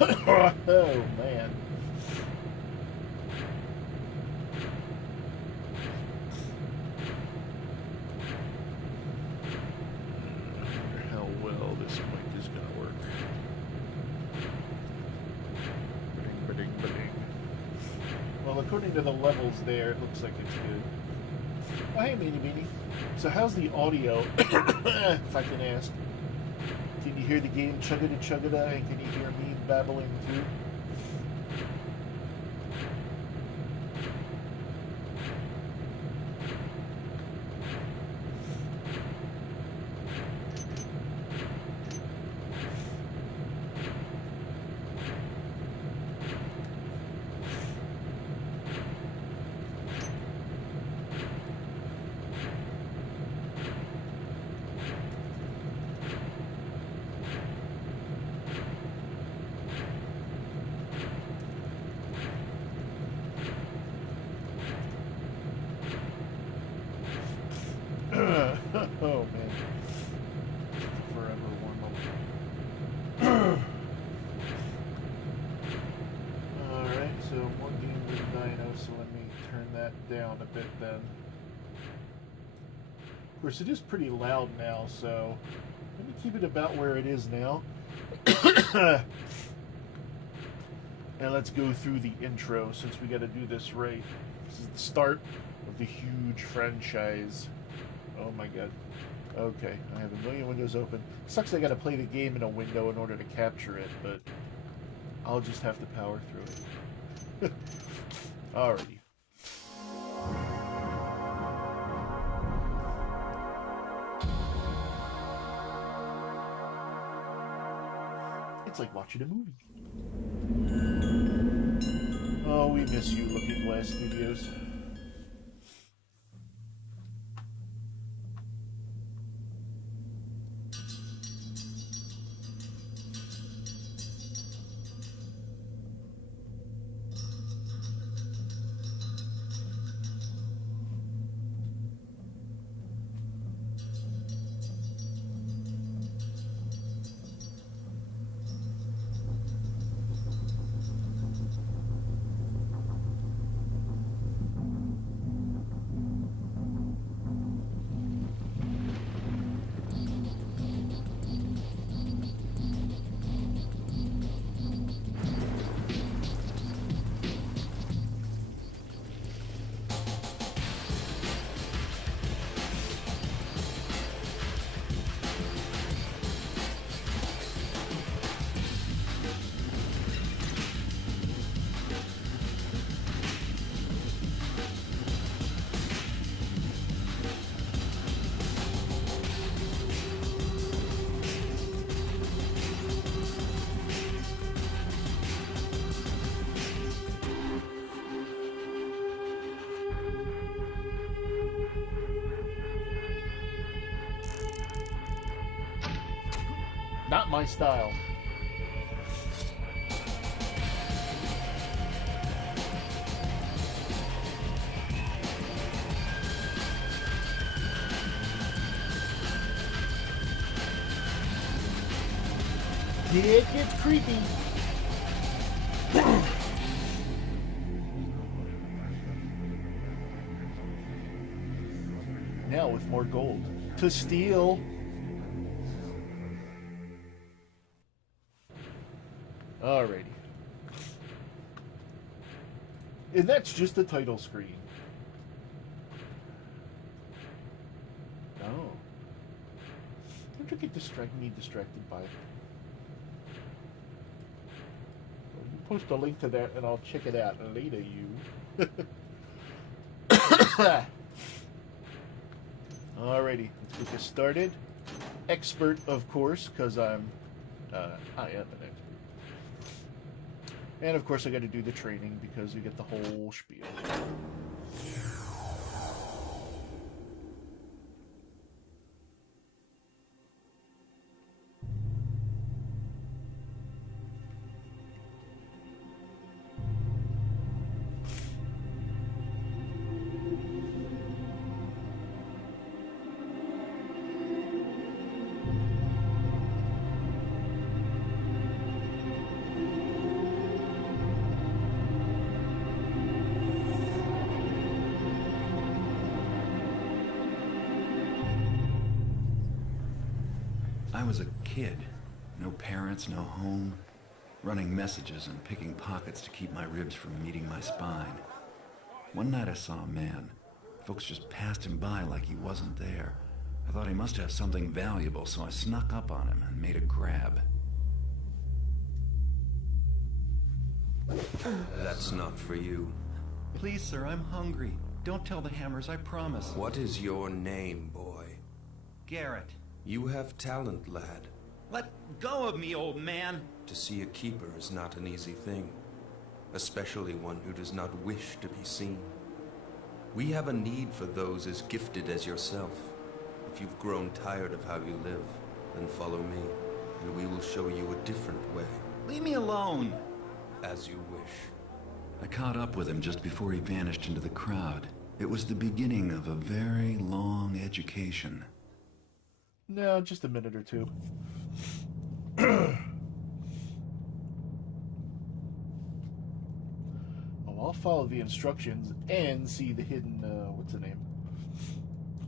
Oh, man. How well this mic is gonna work. Ba-ding, ba-ding, ba-ding. Well, according to the levels there, it looks like it's good. Oh, hey, Meanie Meanie. So how's the audio, if I can ask? Can you hear the game chuggada-chuggada, and can you hear me babbling too? Oh, man. Forever warm up. Alright, so more game with Dino, so let me turn that down a bit then. Of course, it is pretty loud now, so let me keep it about where it is now. And let's go through the intro, since we got to do this right. This is the start of the huge franchise. Oh my god. Okay, I have a million windows open. Sucks I gotta play the game in a window in order to capture it, but I'll just have to power through it. Alrighty. It's like watching a movie. Oh, we miss you, Looking Glass Studios. Not my style. It gets creepy. Now with more gold to steal. Alrighty. And that's just the title screen. Oh. Don't you get distracted by it? Well, you post a link to that and I'll check it out later, you. Alrighty, let's get this started. Expert, of course, because I am an expert. And of course I got to do the training because we get the whole spiel. I was a kid. No parents, no home. Running messages and picking pockets to keep my ribs from meeting my spine. One night I saw a man. Folks just passed him by like he wasn't there. I thought he must have something valuable, so I snuck up on him and made a grab. That's not for you. Please, sir, I'm hungry. Don't tell the Hammers, I promise. What is your name, boy? Garrett. You have talent, lad. Let go of me, old man. To see a keeper is not an easy thing, especially one who does not wish to be seen. We have a need for those as gifted as yourself. If you've grown tired of how you live, then follow me, and we will show you a different way. Leave me alone. As you wish. I caught up with him just before he vanished into the crowd. It was the beginning of a very long education. No, just a minute or two. Oh, I'll follow the instructions and see the hidden, what's the name?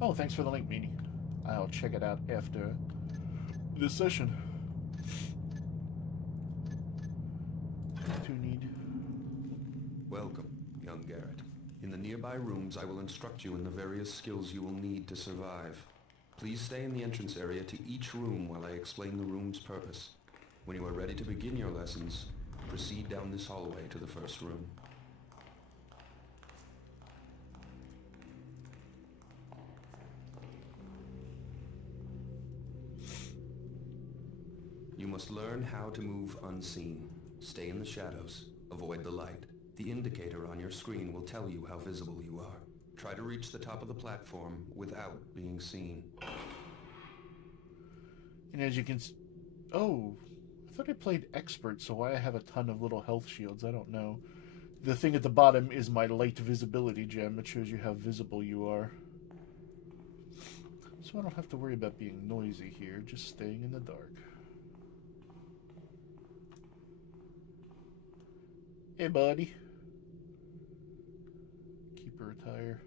Oh, thanks for the link, Meanie. I'll check it out after this session. To need. Welcome, young Garrett. In the nearby rooms, I will instruct you in the various skills you will need to survive. Please stay in the entrance area to each room while I explain the room's purpose. When you are ready to begin your lessons, proceed down this hallway to the first room. You must learn how to move unseen. Stay in the shadows. Avoid the light. The indicator on your screen will tell you how visible you are. Try to reach the top of the platform without being seen. And as you can oh, I thought I played expert, so why I have a ton of little health shields, I don't know. The thing at the bottom is my light visibility gem. It shows you how visible you are. So I don't have to worry about being noisy here, just staying in the dark. Hey, buddy. Keeper attire.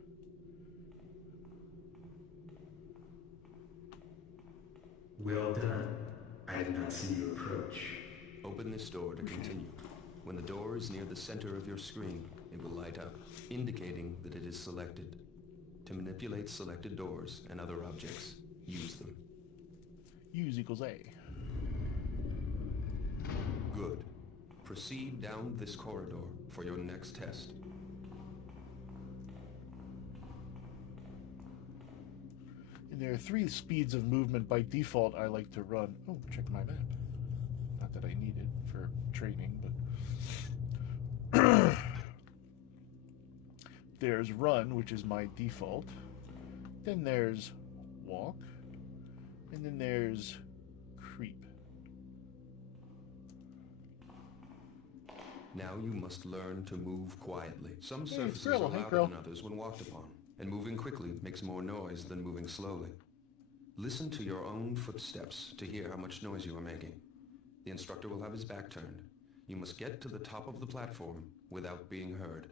Well done. I did not see you approach. Open this door to continue. When the door is near the center of your screen, it will light up, indicating that it is selected. To manipulate selected doors and other objects, use them. Use equals A. Good. Proceed down this corridor for your next test. And there are 3 speeds of movement by default I like to run. Oh, check my map. Not that I need it for training, but... There's run, which is my default. Then there's walk. And then there's creep. Now you must learn to move quietly. Some Hey, surfaces Skrill, are hey, louder Krill. than others when walked upon, and moving quickly makes more noise than moving slowly. Listen to your own footsteps to hear how much noise you are making. The instructor will have his back turned. You must get to the top of the platform without being heard.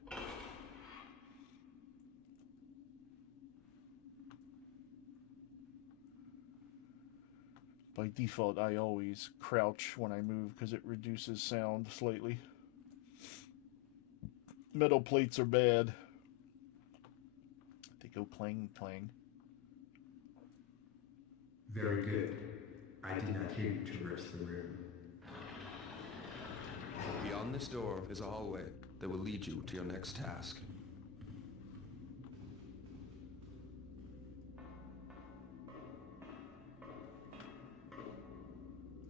By default, I always crouch when I move because it reduces sound slightly. Metal plates are bad. They go clang, clang. Very good. I did not hear you traverse the room. Beyond this door is a hallway that will lead you to your next task.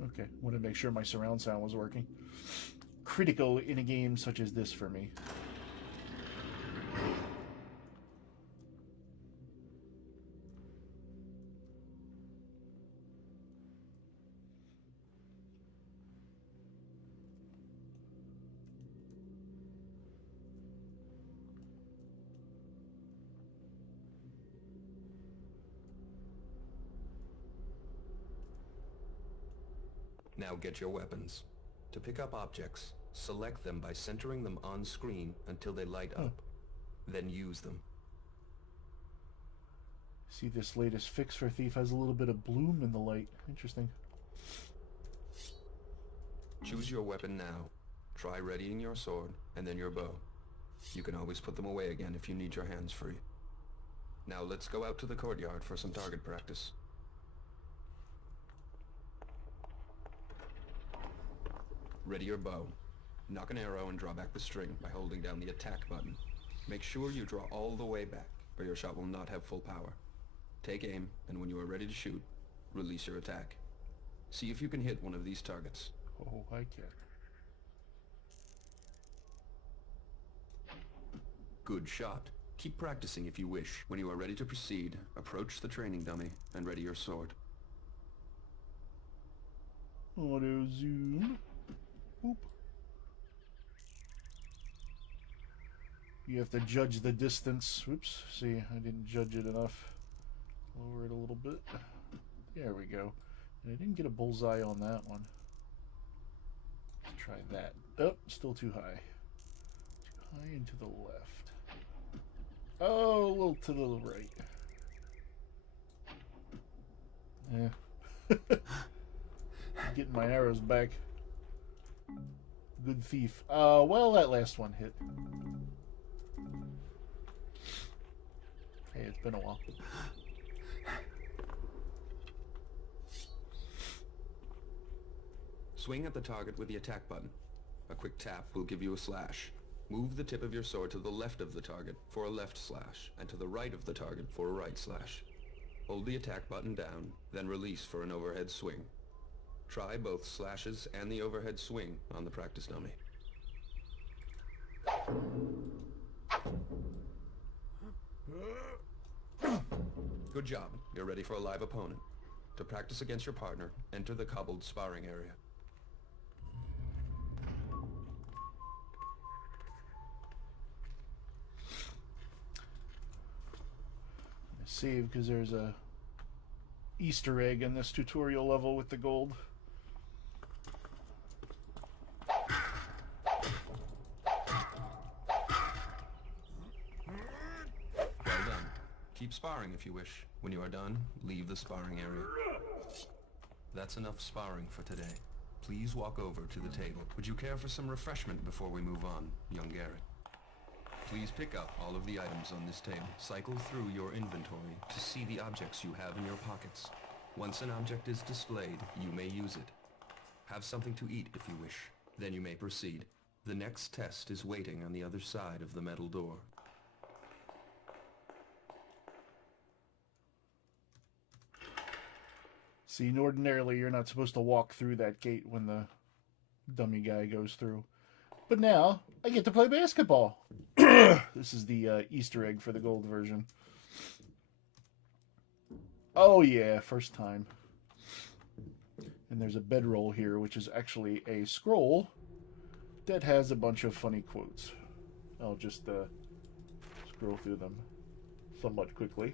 Okay, want to make sure my surround sound was working. Critical in a game such as this for me. Now get your weapons. To pick up objects, select them by centering them on screen until they light up. Then use them. See, this latest fix for Thief has a little bit of bloom in the light. Interesting. Choose your weapon now. Try readying your sword, and then your bow. You can always put them away again if you need your hands free. Now let's go out to the courtyard for some target practice. Ready your bow. Knock an arrow and draw back the string by holding down the attack button. Make sure you draw all the way back, or your shot will not have full power. Take aim, and when you are ready to shoot, release your attack. See if you can hit one of these targets. Oh, I can. Good shot. Keep practicing if you wish. When you are ready to proceed, approach the training dummy and ready your sword. Auto zoom. Boop. You have to judge the distance. Oops, see, I didn't judge it enough. Lower it a little bit. There we go. And I didn't get a bullseye on that one. Let's try that. Oh, still too high. Too high and to the left. Oh, a little to the right. Yeah. Getting my arrows back. Good thief. Well, that last one hit. Hey, it's been a while. Swing at the target with the attack button. A quick tap will give you a slash. Move the tip of your sword to the left of the target for a left slash, and to the right of the target for a right slash. Hold the attack button down, then release for an overhead swing. Try both slashes and the overhead swing on the practice dummy. Good job. You're ready for a live opponent. To practice against your partner, enter the cobbled sparring area. Save because there's a Easter egg in this tutorial level with the gold. Well done. Keep sparring if you wish. When you are done, leave the sparring area. That's enough sparring for today. Please walk over to the table. Would you care for some refreshment before we move on, young Garrett? Please pick up all of the items on this table. Cycle through your inventory to see the objects you have in your pockets. Once an object is displayed, you may use it. Have something to eat if you wish. Then you may proceed. The next test is waiting on the other side of the metal door. See, ordinarily you're not supposed to walk through that gate when the dummy guy goes through. But now, I get to play basketball. This is the Easter egg for the gold version. Oh yeah, first time. And there's a bedroll here, which is actually a scroll that has a bunch of funny quotes. I'll just scroll through them somewhat quickly.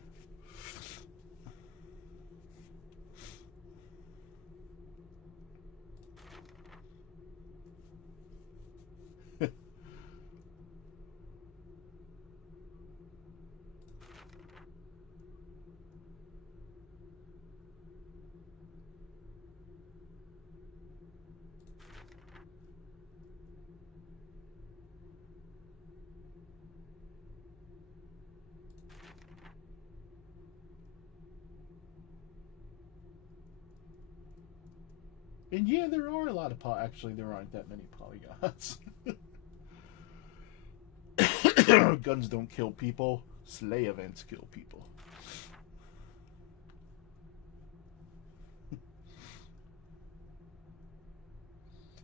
And yeah, there are a lot of actually, there aren't that many polygons. Guns don't kill people. Sleigh events kill people.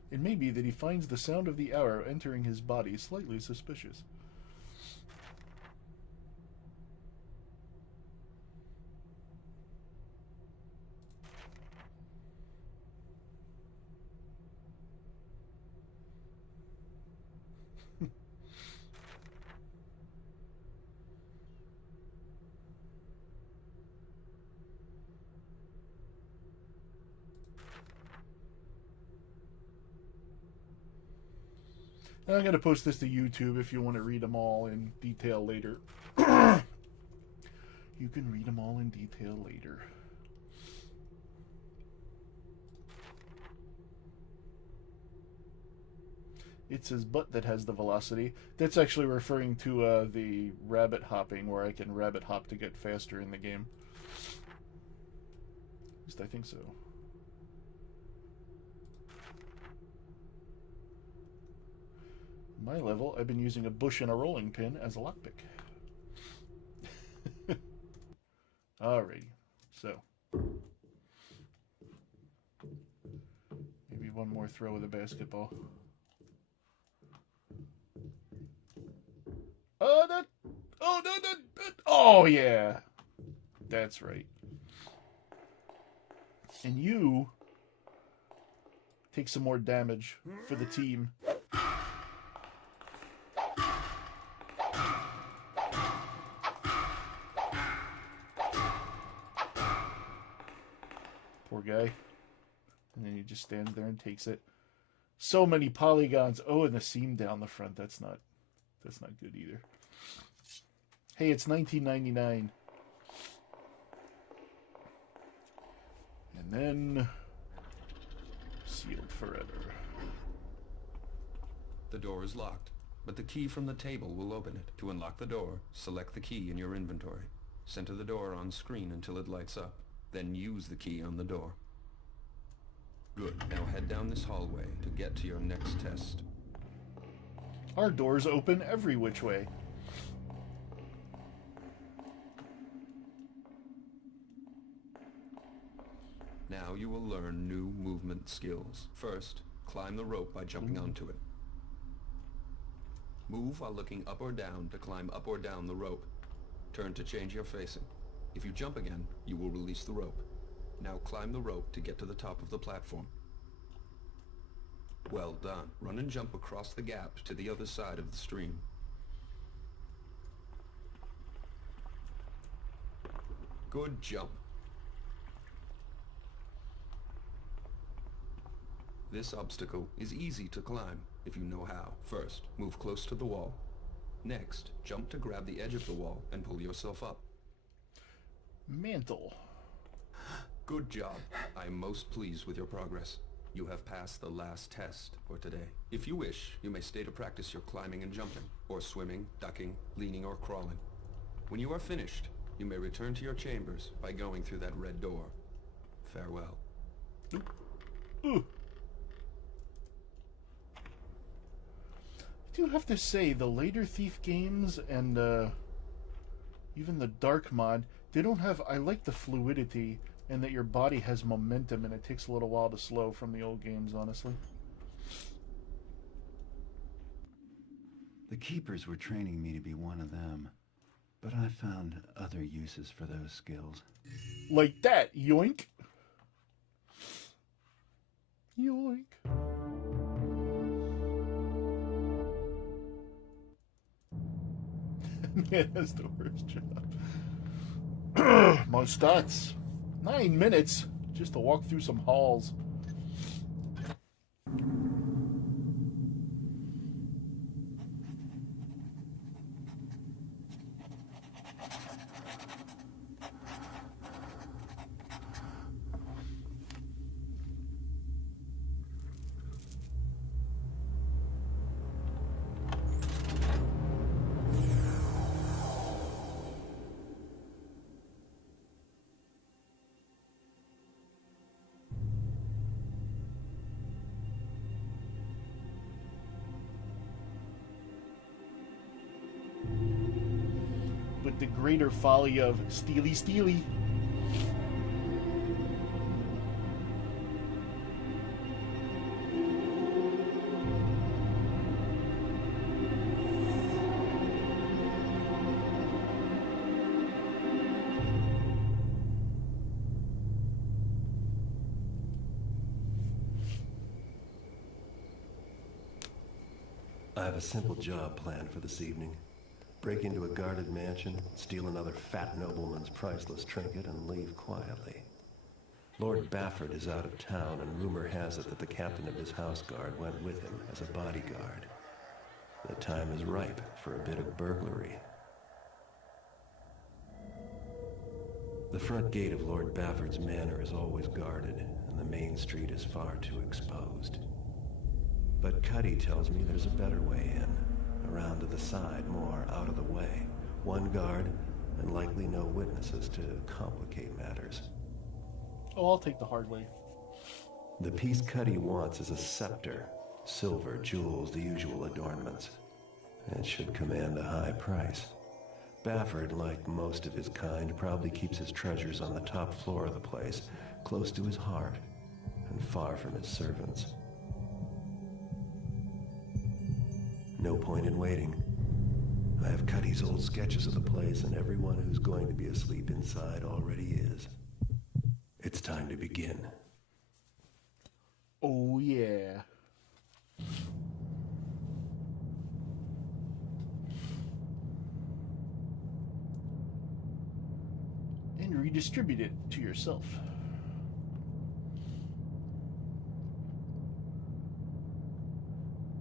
It may be that he finds the sound of the arrow entering his body slightly suspicious. And I'm going to post this to YouTube if you want to read them all in detail later. You can read them all in detail later. It's his butt that has the velocity. That's actually referring to the rabbit hopping, where I can rabbit hop to get faster in the game. At least I think so. My level, I've been using a bush and a rolling pin as a lockpick. Alrighty, so maybe one more throw with a basketball. Oh, that! Oh no! Oh yeah, that's right. And you take some more damage for the team. Poor guy. And then he just stands there and takes it. So many polygons. Oh, and the seam down the front. That's not good either. Hey, it's 1999. And then sealed forever. The door is locked, but the key from the table will open it. To unlock the door, select the key in your inventory. Center the door on screen until it lights up. Then use the key on the door. Good. Now head down this hallway to get to your next test. Our doors open every which way. Now you will learn new movement skills. First, climb the rope by jumping onto it. Move while looking up or down to climb up or down the rope. Turn to change your facing. If you jump again, you will release the rope. Now climb the rope to get to the top of the platform. Well done. Run and jump across the gap to the other side of the stream. Good jump. This obstacle is easy to climb if you know how. First, move close to the wall. Next, jump to grab the edge of the wall and pull yourself up. Mantle. Good job. I am most pleased with your progress. You have passed the last test for today. If you wish, you may stay to practice your climbing and jumping, or swimming, ducking, leaning, or crawling. When you are finished, you may return to your chambers by going through that red door. Farewell. Ooh. I do have to say, the later Thief games and even the Dark mod, they don't have... I like the fluidity and that your body has momentum and it takes a little while to slow from the old games, honestly. The Keepers were training me to be one of them, but I found other uses for those skills. Like that, yoink. Yoink. Man, that's the worst job. My stats. 9 minutes just to walk through some halls. With the greater folly of Steely Steely. I have a simple job planned for this evening. Break into a guarded mansion, steal another fat nobleman's priceless trinket, and leave quietly. Lord Bafford is out of town, and rumor has it that the captain of his house guard went with him as a bodyguard. The time is ripe for a bit of burglary. The front gate of Lord Bafford's manor is always guarded, and the main street is far too exposed. But Cuddy tells me there's a better way in. Around to the side, more out of the way. One guard, and likely no witnesses to complicate matters. Oh, I'll take the hard way. The piece Cuddy wants is a scepter. Silver, jewels, the usual adornments. It should command a high price. Bafford, like most of his kind, probably keeps his treasures on the top floor of the place, close to his heart, and far from his servants. No point in waiting. I have Cuddy's old sketches of the place, and everyone who's going to be asleep inside already is. It's time to begin. Oh, yeah. And redistribute it to yourself.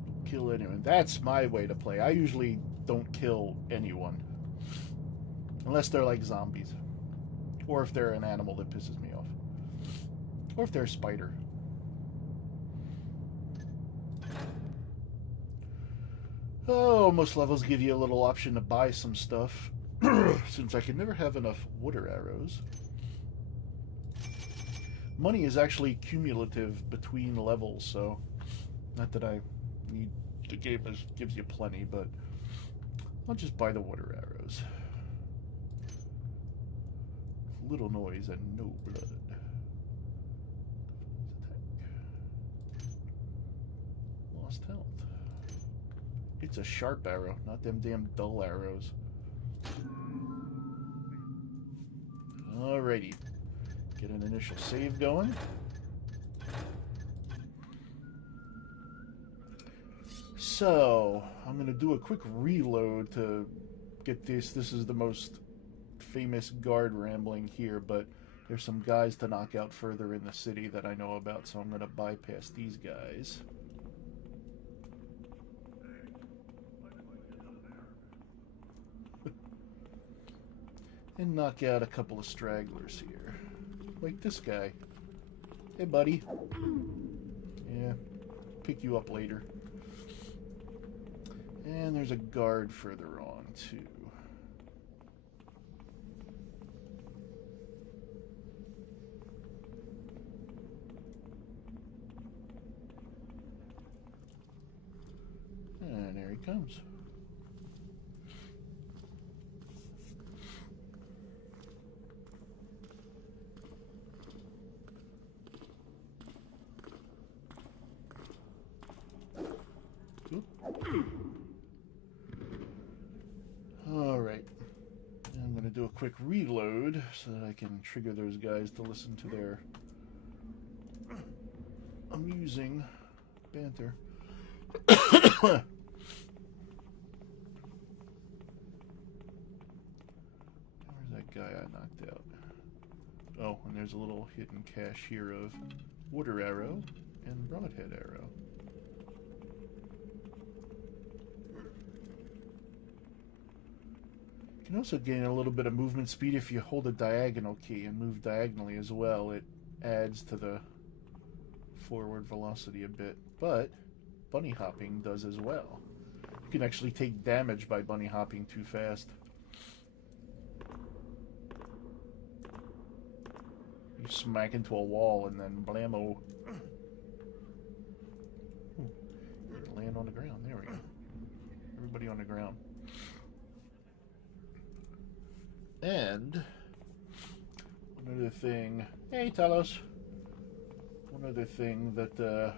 Don't kill anyone. That's my way to play. I usually don't kill anyone. Unless they're like zombies. Or if they're an animal that pisses me off. Or if they're a spider. Oh, most levels give you a little option to buy some stuff. Since I can never have enough water arrows. Money is actually cumulative between levels, so not that I need, the game gives you plenty, but I'll just buy the water arrows. Little noise and no blood. Lost health. It's a sharp arrow, not them damn dull arrows. Alrighty. Get an initial save going. So, I'm going to do a quick reload to get this. This is the most famous guard rambling here, but there's some guys to knock out further in the city that I know about, so I'm going to bypass these guys. And knock out a couple of stragglers here. Like this guy. Hey, buddy. Yeah, pick you up later. And there's a guard further on, too. And there he comes. Alright. I'm going to do a quick reload so that I can trigger those guys to listen to their amusing banter. Where's that guy I knocked out? Oh, and there's a little hidden cache here of water arrow and broadhead arrow. You can also gain a little bit of movement speed if you hold a diagonal key and move diagonally as well. It adds to the forward velocity a bit, but bunny hopping does as well. You can actually take damage by bunny hopping too fast. You smack into a wall and then blammo. Land on the ground. There we go. Everybody on the ground. And one other thing. Hey, Talos. One other thing that there's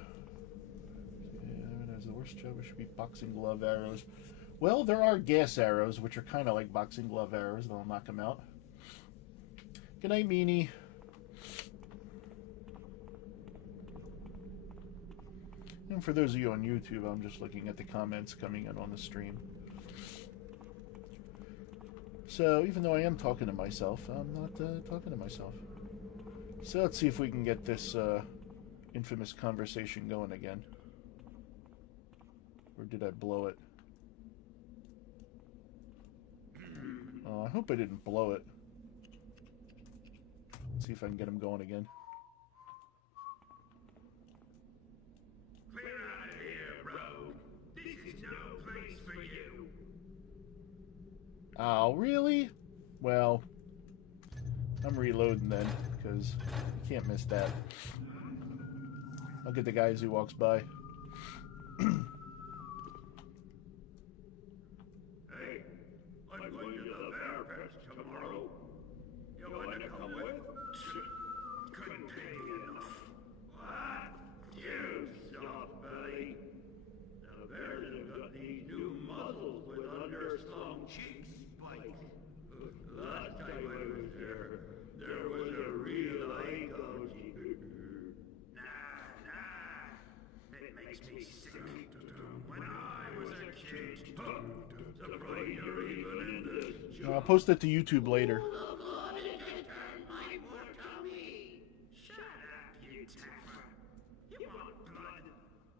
the worst job. It should be boxing glove arrows. Well, there are gas arrows, which are kind of like boxing glove arrows. They'll knock them out. Good night, Meanie. And for those of you on YouTube, I'm just looking at the comments coming in on the stream. So, even though I am talking to myself, I'm not talking to myself. So, let's see if we can get this infamous conversation going again. Or did I blow it? Oh, I hope I didn't blow it. Let's see if I can get him going again. Clear out of here, Oh, really? Well, I'm reloading then, because you can't miss that. I'll get the guy as he walks by. Hey, I'm going to the bear fest tomorrow. You want to come with? Couldn't pay me enough. What? You stop, buddy. The bears have got these new muzzles with underslung cheek spikes. Last time I was there was a real eye gouge. Nah. It makes me sick. When I was a kid, surprised you're even in this job. I'll post it to YouTube later. Shut up, you taffer. You want blood?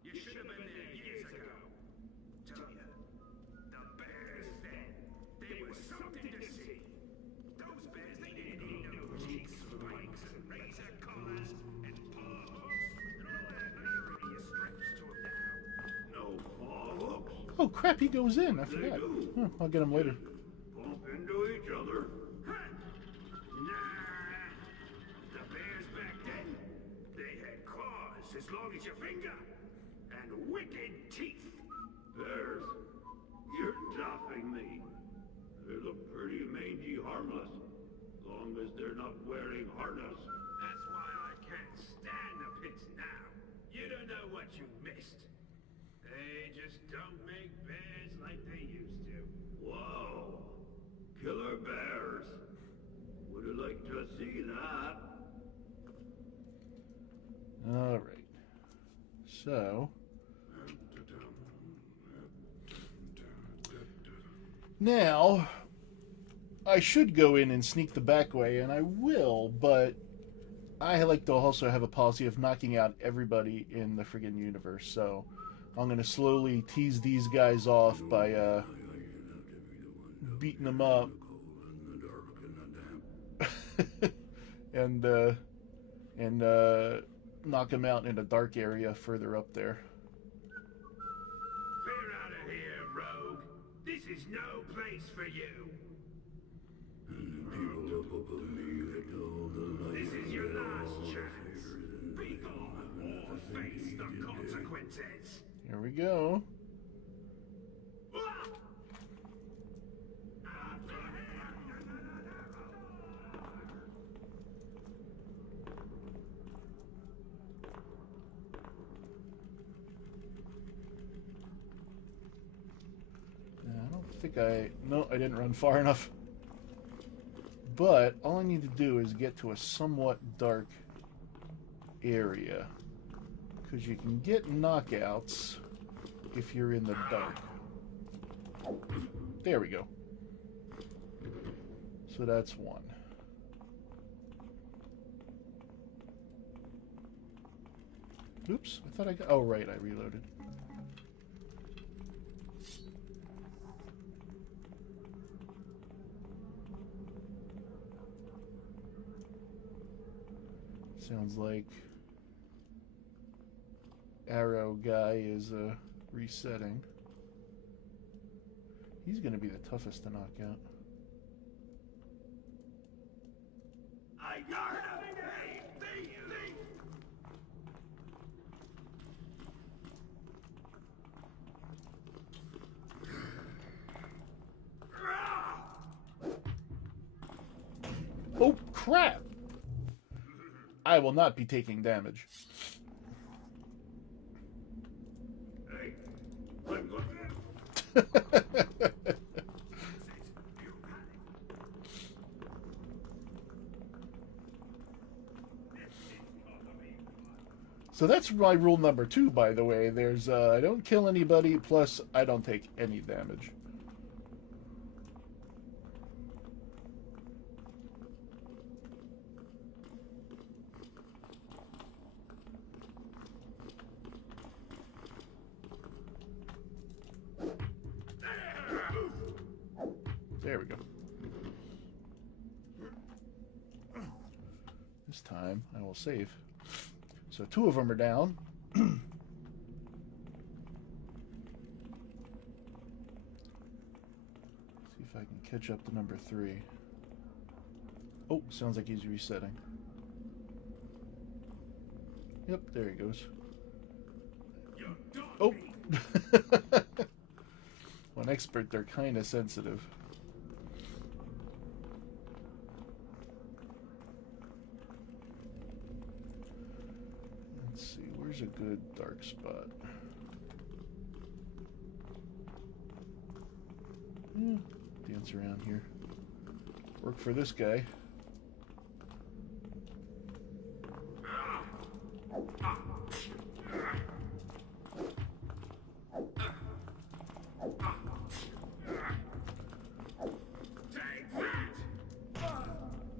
You should have been there years ago. Tell ya, the bears then, they were something to see. Those bears, they didn't need no cheek spikes and razor collars and paw hooks and all that nuttery strips to them now. No paw hooks. Oh crap, he goes in. I forgot. Oh, I'll get him later. Bump into each other. Huh. Nah. The bears back then, they had claws as long as your finger. And wicked teeth. Bears, you're doffing me. They look pretty mangy harmless. Long as they're not wearing harness. That's why I can't stand the pits now. You don't know what you missed. They just don't make bears like they used to. Whoa. Killer bears. Would have liked to see that. All right. So now I should go in and sneak the back way, and I will, but I like to also have a policy of knocking out everybody in the friggin' universe. So I'm gonna slowly tease these guys off by beating them up. and knock him out in a dark area further up there. Clear out of here, rogue. This is no place for you. This is your last chance. Be gone or face the consequences. Here we go. No, I didn't run far enough. But all I need to do is get to a somewhat dark area, because you can get knockouts if you're in the dark. There we go. So that's one. Oops, I thought I got... Oh, right, I reloaded. Sounds like Arrow guy is resetting. He's going to be the toughest to knock out. I got him! Thief! Oh, crap! I will not be taking damage. Hey, I'm going So that's my rule number 2, by the way. There's, I don't kill anybody, plus I don't take any damage. There we go. This time I will save. So 2 of them are down. See if If I can catch up to number 3. Oh, sounds like he's resetting. Yep, there he goes. Oh! Well, an expert, they're kind of sensitive. Let's see, where's a good dark spot? Dance around here. Work for this guy.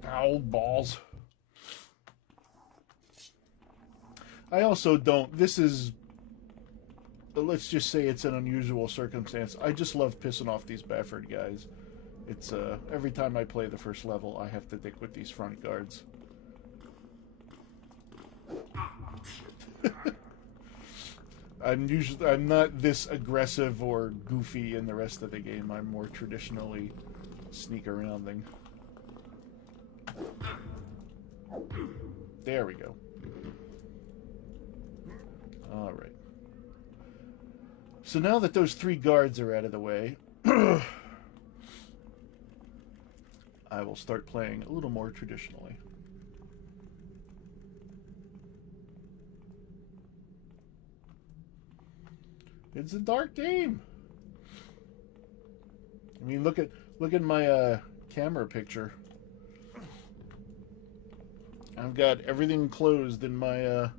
Ow, balls. I also don't. This is, let's just say it's an unusual circumstance. I just love pissing off these Bafford guys. It's, every time I play the first level, I have to dick with these front guards. I'm not this aggressive or goofy in the rest of the game. I'm more traditionally sneak arounding. There we go. All right. So now that those 3 guards are out of the way, I will start playing a little more traditionally. It's a dark game. I mean, look at my camera picture. I've got everything closed in my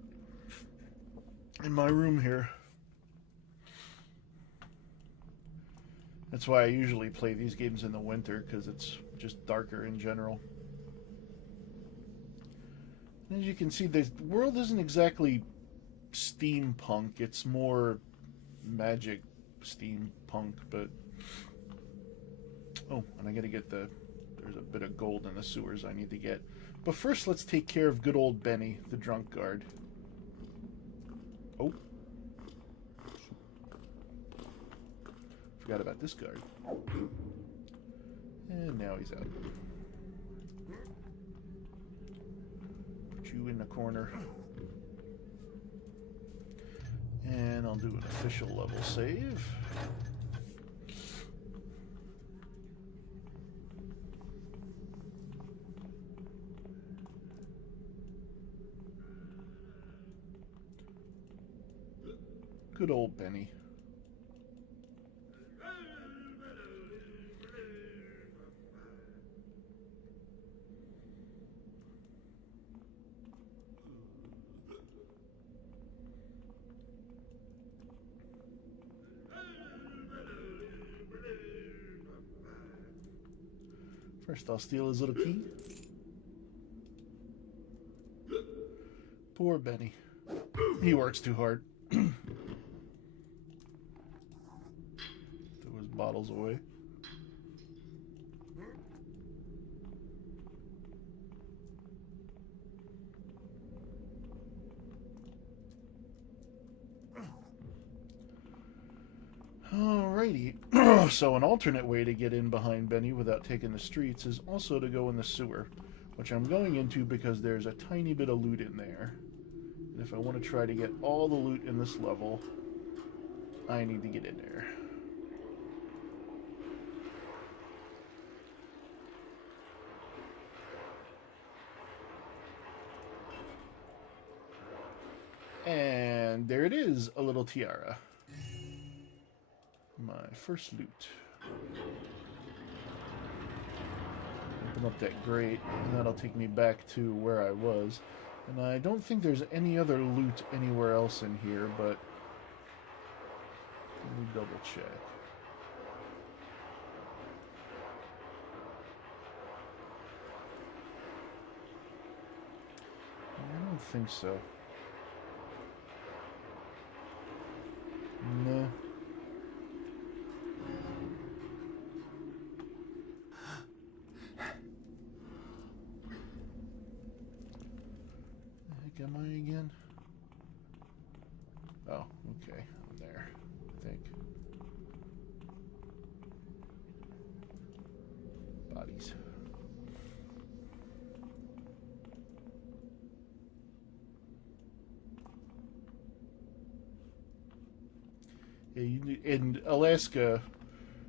room here. That's why I usually play these games in the winter, because it's just darker in general. As you can see, the world isn't exactly steampunk. It's more magic steampunk, but... Oh, and I gotta get there's a bit of gold in the sewers I need to get. But first, let's take care of good old Benny, the drunk guard. Oh. Forgot about this guard. And now he's out. Put you in the corner. And I'll do an official level save. Good old Benny. First, I'll steal his little key. Poor Benny. He works too hard. Throw his bottles away. Alrighty. So an alternate way to get in behind Benny without taking the streets is also to go in the sewer, which I'm going into because there's a tiny bit of loot in there. And if I want to try to get all the loot in this level, I need to get in there. And there it is, a little tiara. My first loot. Open up that grate, and that'll take me back to where I was. And I don't think there's any other loot anywhere else in here, but let me double check. I don't think so. No. Am I again? Oh, okay. I'm there, I think. bodies. Yeah, in Alaska,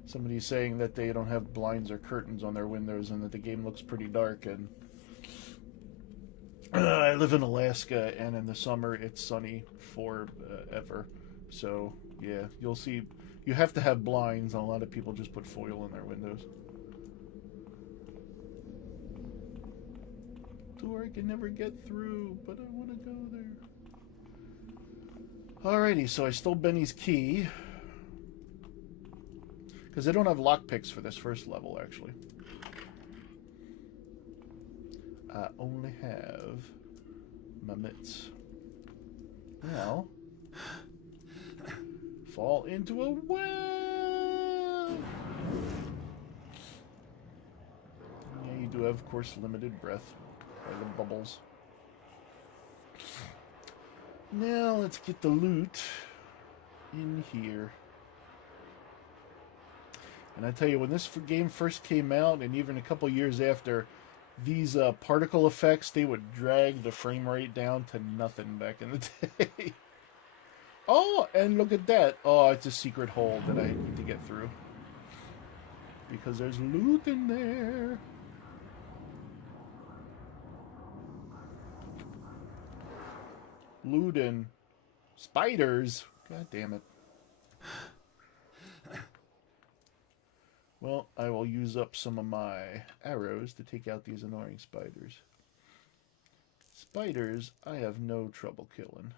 somebody's saying that they don't have blinds or curtains on their windows and that the game looks pretty dark. And I live in Alaska, and in the summer it's sunny forever. So yeah, you'll see. You have to have blinds, and a lot of people just put foil in their windows. Door I can never get through, but I want to go there. Alrighty, so I stole Benny's key. Because they don't have lockpicks for this first level, actually. I only have my mitts. Now, fall into a well! Yeah, you do have, of course, limited breath by the bubbles. Now, let's get the loot in here. And I tell you, when this game first came out, and even a couple years after, these particle effects, they would drag the frame rate down to nothing back in the day. Oh, and look at that. Oh, it's a secret hole that I need to get through. Because there's loot in there. Loot and spiders. God damn it. Well, I will use up some of my arrows to take out these annoying spiders. Spiders, I have no trouble killing.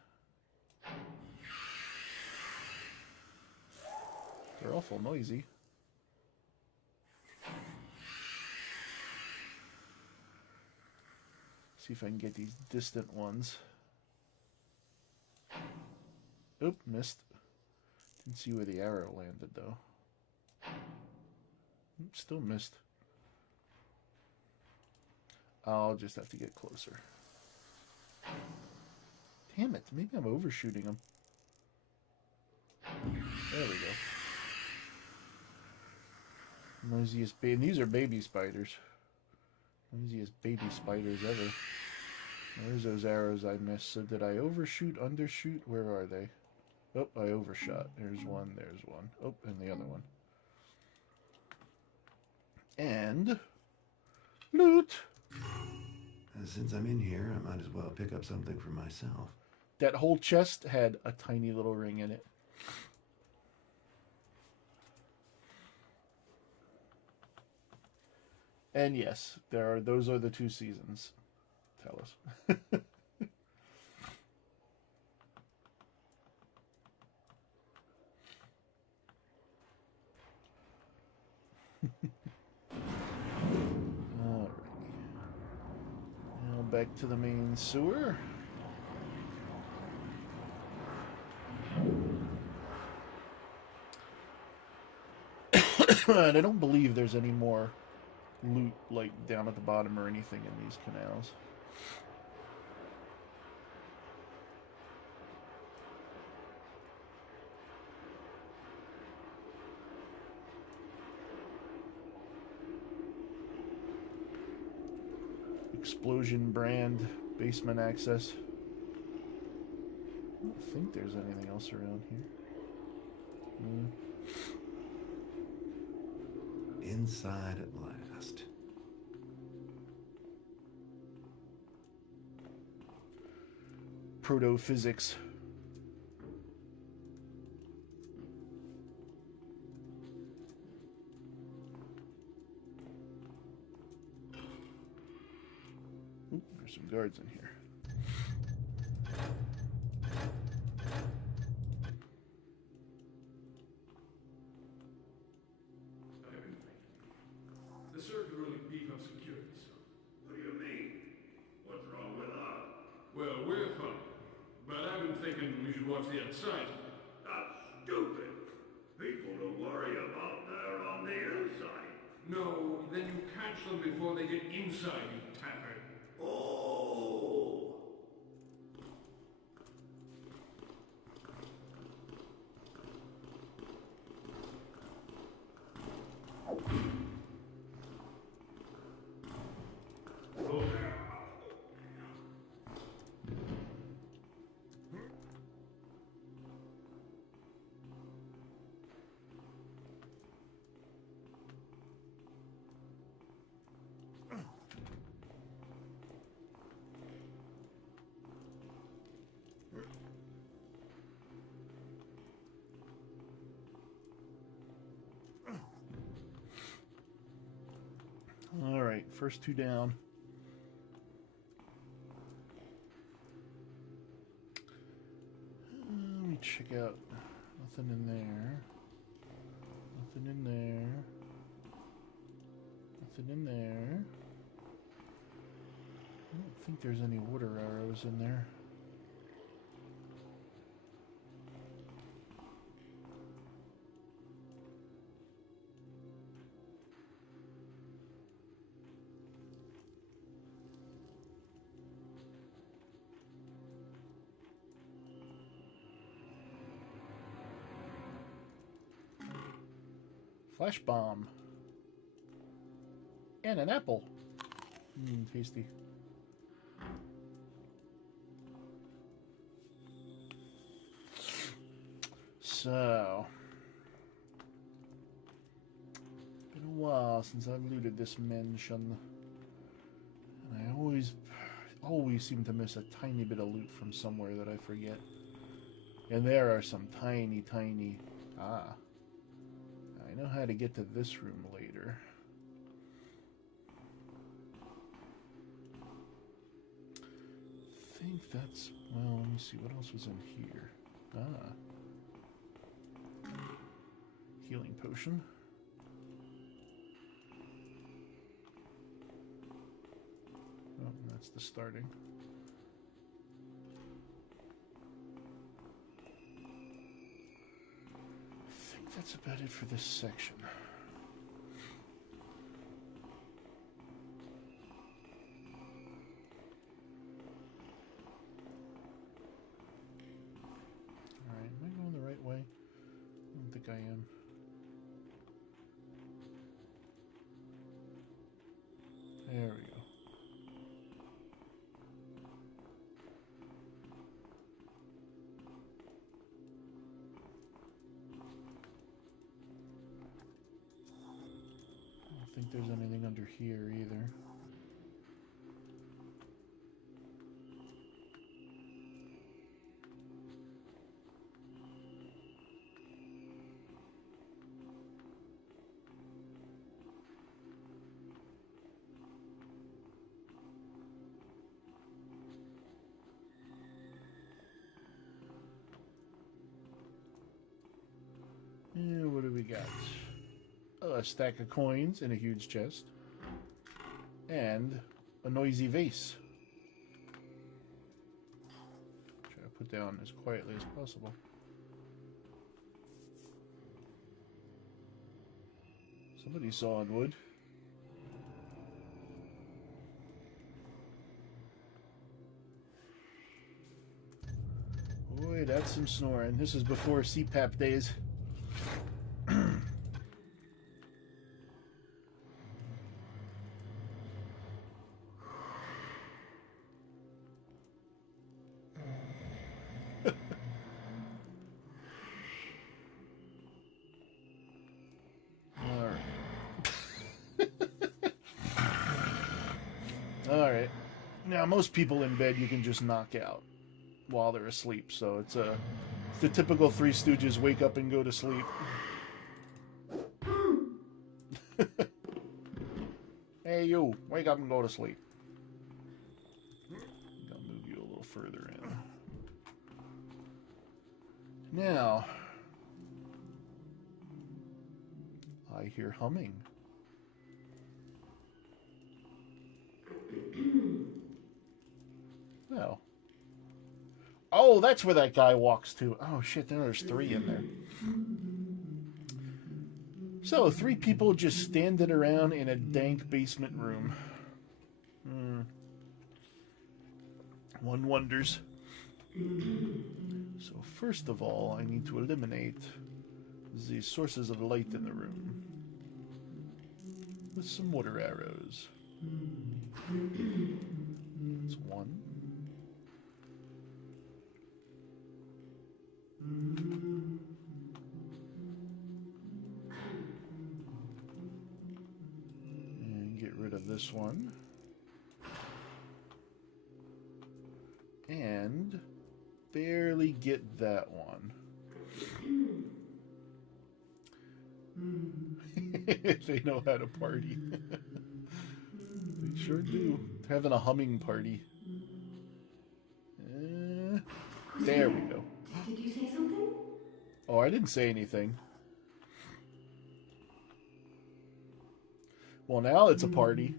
They're awful noisy. See if I can get these distant ones. Oop, missed. Didn't see where the arrow landed, though. Oop, still missed. I'll just have to get closer. Damn it, maybe I'm overshooting them. There we go. Noisiest baby. These are baby spiders. Noisiest baby spiders ever. There's those arrows I missed. So did I overshoot, undershoot? Where are they? Oh, I overshot. There's one, there's one. Oh, and the other one. And loot. Since I'm in here, I might as well pick up something for myself. That whole chest had a tiny little ring in it. And yes, those are the 2 seasons. Tell us. Alrighty. Now back to the main sewer. And I don't believe there's any more loot like down at the bottom or anything in these canals. Explosion brand basement access. I don't think there's anything else around here. Inside at last. Proto-physics. Oop, there's some guards in here. The circuit really beef up security, so. What do you mean? What's wrong with us? Well, we're fine. But I've been thinking we should watch the outside. That's stupid. People to worry about there on the inside. No, then you catch them before they get inside, you taffert. Oh! Alright, first two down. Let me check out. Nothing in there. Nothing in there. Nothing in there. I don't think there's any water arrows in there. Flash bomb. And an apple. Tasty. So, been a while since I've looted this mansion, and I always seem to miss a tiny bit of loot from somewhere that I forget. And there are some tiny. I know how to get to this room later. I think that's, well, let me see, what else was in here? Healing potion. Oh, that's the starting. I think that's about it for this section. Alright, am I going the right way? I don't think I am. There we go. I don't think there's anything under here either. And what do we got? Oh, a stack of coins in a huge chest. And a noisy vase. Try to put down as quietly as possible. Somebody's sawing wood. Boy, that's some snoring. This is before CPAP days. Alright. Now, most people in bed you can just knock out while they're asleep, so it's the typical Three Stooges wake up and go to sleep. Hey, you, wake up and go to sleep. I'll move you a little further in. Now, I hear humming. Oh. Oh, that's where that guy walks to. Oh, shit, there's three in there. So, three people just standing around in a dank basement room. One wonders. So, first of all, I need to eliminate the sources of light in the room with some water arrows. That's one. And get rid of this one. And barely get that one. They know how to party. sure do. Having a humming party. There we go. Did you say something? Oh, I didn't say anything. Well, now it's a party.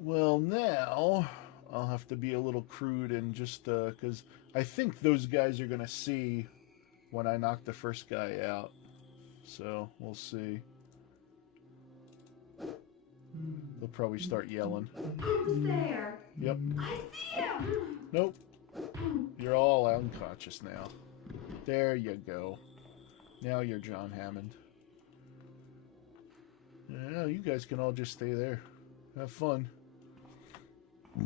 Well, now I'll have to be a little crude and just because I think those guys are going to see when I knock the first guy out. So we'll see. They'll probably start yelling. Who's there? Yep. I see him! Nope. You're all unconscious now. There you go. Now you're John Hammond. Yeah, you guys can all just stay there. Have fun.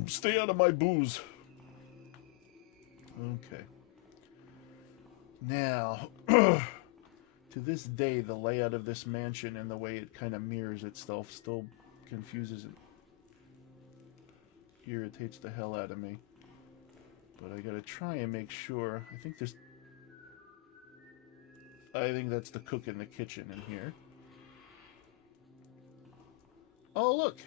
Stay out of my booze. Okay. Now, to this day, the layout of this mansion and the way it kind of mirrors itself still confuses and irritates the hell out of me. But I gotta try and make sure. I think that's the cook in the kitchen in here. Oh, look.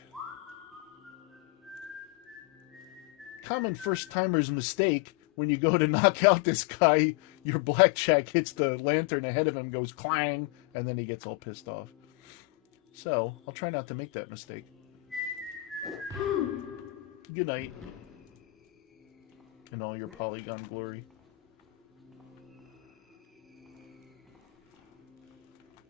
Common first-timer's mistake. When you go to knock out this guy, your blackjack hits the lantern ahead of him, goes clang, and then he gets all pissed off. So, I'll try not to make that mistake. Good night. In all your polygon glory.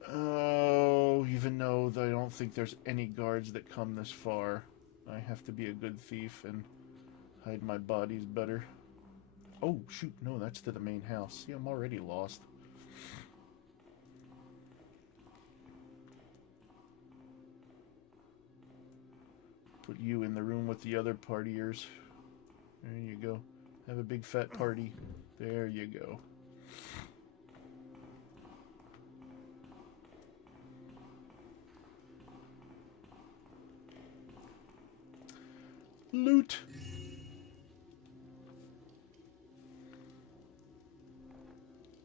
Oh, even though I don't think there's any guards that come this far, I have to be a good thief and hide my bodies better. Oh, shoot, no, that's to the main house. See, I'm already lost. Put you in the room with the other partiers. There you go. Have a big fat party. There you go. Loot.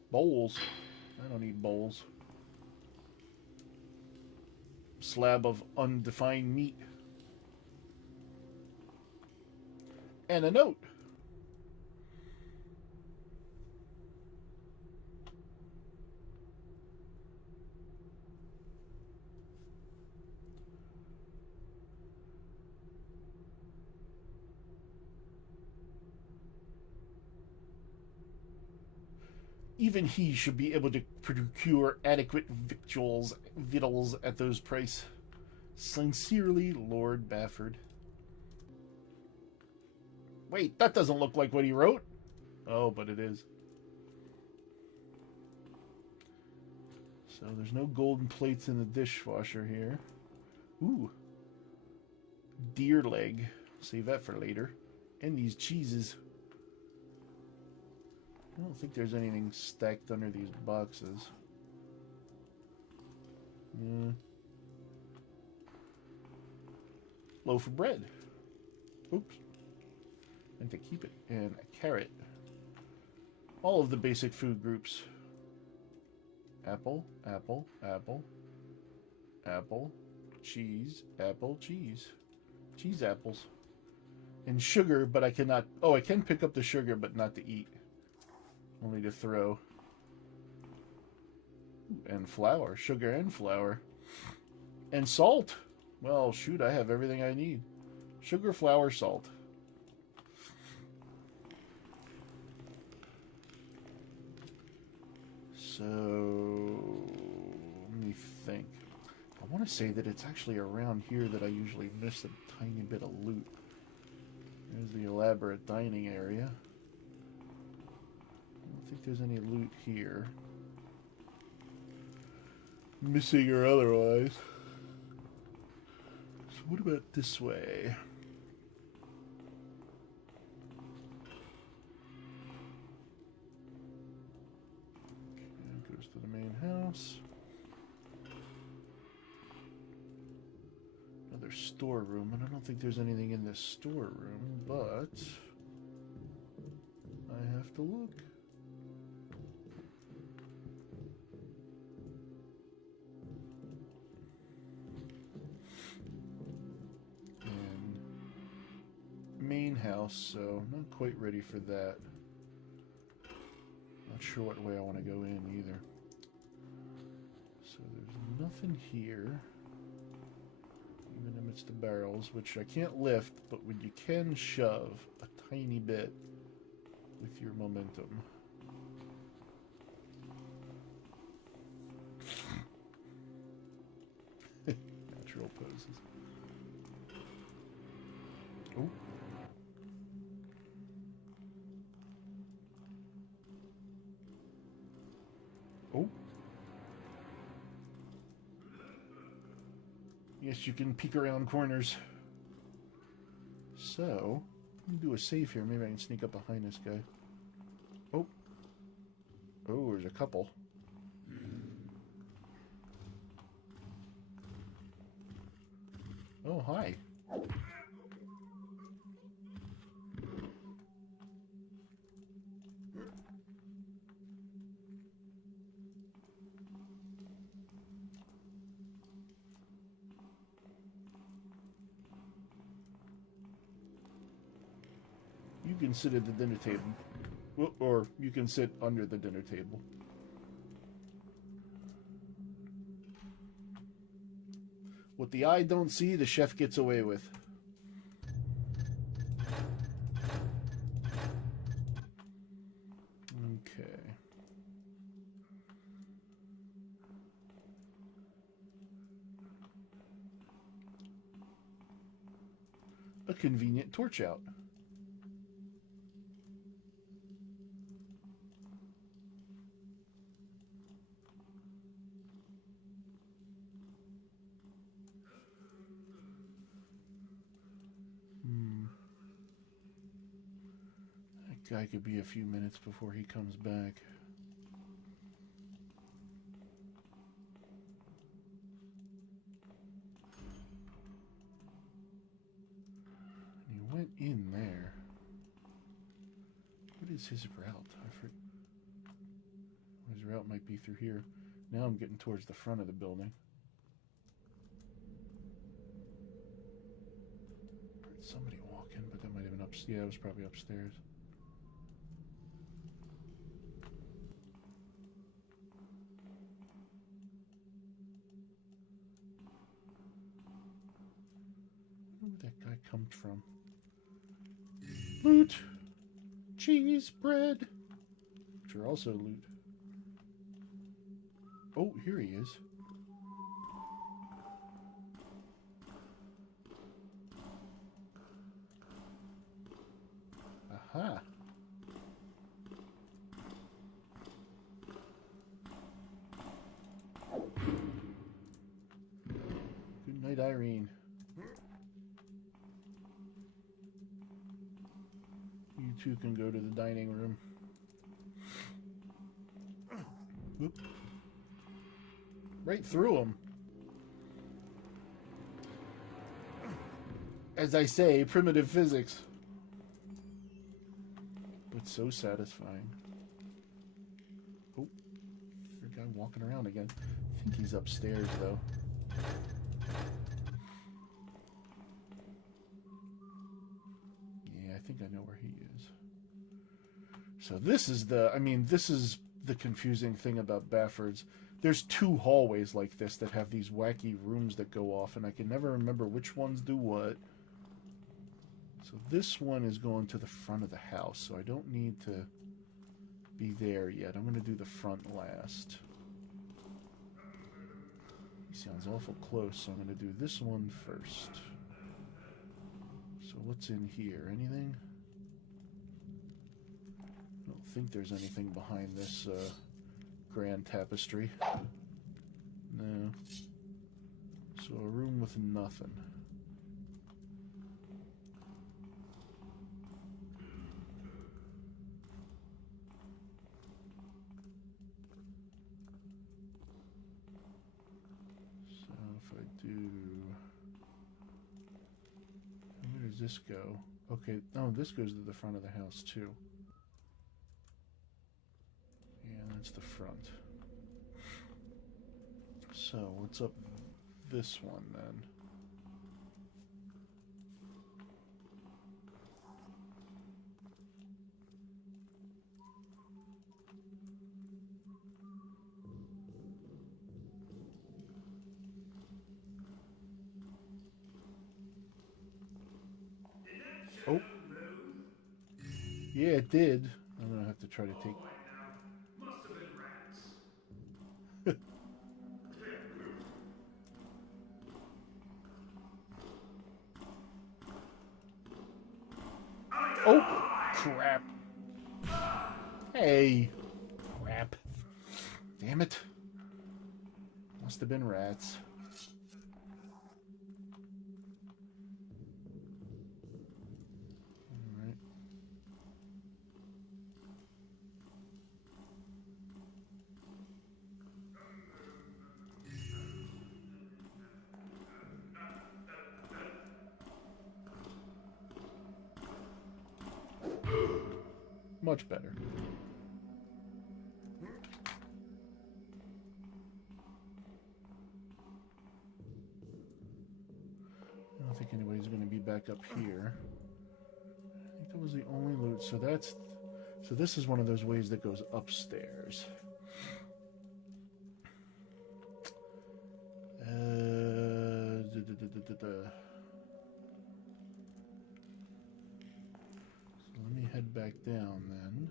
Bowls. I don't need bowls. Slab of undefined meat. And a note. Even he should be able to procure adequate victuals at those price. Sincerely, Lord Bafford. Wait, that doesn't look like what he wrote. Oh, but it is. So there's no golden plates in the dishwasher here. Ooh. Deer leg. Save that for later. And these cheeses. I don't think there's anything stacked under these boxes. Loaf of bread. Oops. And to keep it. And a carrot. All of the basic food groups. Apple, apple, apple. Apple, cheese, apple, cheese. Cheese apples. And sugar, but I cannot... Oh, I can pick up the sugar, but not to eat. Only to throw. And flour. Sugar and flour. And salt. Well, shoot, I have everything I need. Sugar, flour, salt. So, let me think. I want to say that it's actually around here that I usually miss a tiny bit of loot. There's the elaborate dining area. I don't think there's any loot here. Missing or otherwise. So what about this way? Okay, goes to the main house. Another storeroom, and I don't think there's anything in this storeroom, but I have to look. house, so I'm not quite ready for that. Not sure what way I want to go in either. So there's nothing here. Even amidst the barrels, which I can't lift, but you can shove a tiny bit with your momentum. Natural poses. Oh. Oh. Yes, you can peek around corners. So, let me do a save here. Maybe I can sneak up behind this guy. Oh. Oh, there's a couple. Oh, hi. You can sit at the dinner table. Or you can sit under the dinner table. What the eye don't see, the chef gets away with. Okay. A convenient torch out. That guy could be a few minutes before he comes back. And he went in there. What is his route? His route might be through here. Now I'm getting towards the front of the building. Heard somebody walking, but that might have been upstairs. Yeah, it was probably upstairs. Where that guy comes from? Loot! Cheese, bread! Which are also loot. Oh, here he is. Aha! Good night, Irene. You two can go to the dining room. Whoop. Right through him. As I say, primitive physics. But so satisfying. Oh, there's a guy walking around again. I think he's upstairs, though. Yeah, I think I know where he is. So this is the confusing thing about Bafford's. There's two hallways like this that have these wacky rooms that go off, and I can never remember which ones do what. So this one is going to the front of the house, so I don't need to be there yet. I'm going to do the front last. He sounds awful close, so I'm going to do this one first. So what's in here? Anything? I don't think there's anything behind this grand tapestry. No. So a room with nothing. So if I do... Where does this go? Okay, oh, this goes to the front of the house too. Yeah, that's the front. So, what's up this one then? Yeah, it did. I'm gonna have to try to take. Must have been rats. Oh, crap. Hey. Crap. Damn it. Must have been rats. Alright. Much better. I don't think anybody's going to be back up here. I think that was the only loot. So that's... So this is one of those ways that goes upstairs. So let me head back down then.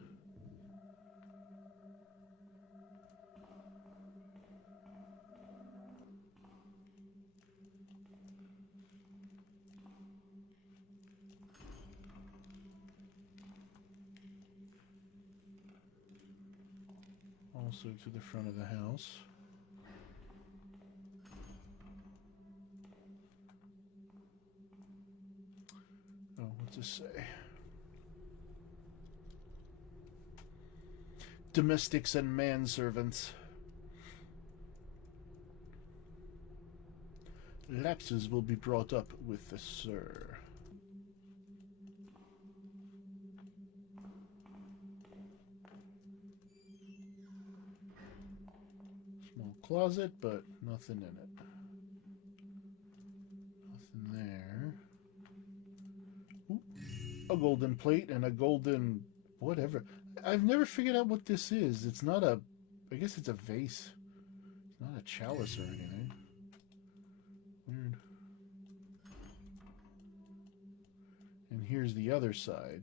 Also to the front of the house. Oh, what's this say? Domestics and manservants. Lapses will be brought up with the sir. Small closet, but nothing in it. Nothing there. Ooh, a golden plate and a golden whatever. I've never figured out what this is. It's not a... I guess it's a vase. It's not a chalice or anything. Weird. And here's the other side.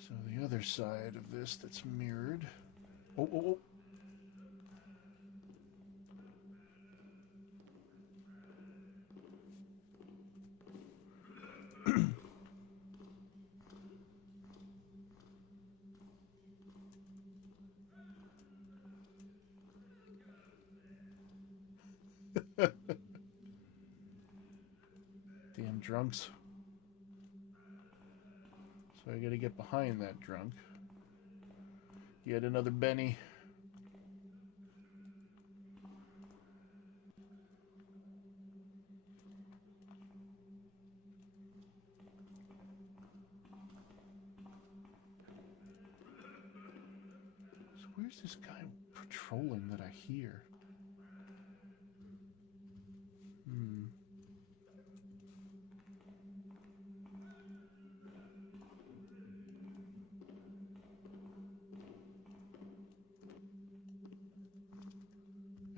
So the other side of this that's mirrored. Oh, oh, oh. Damn drunks. So I gotta get behind that drunk. Yet another Benny. So where's this guy patrolling that I hear?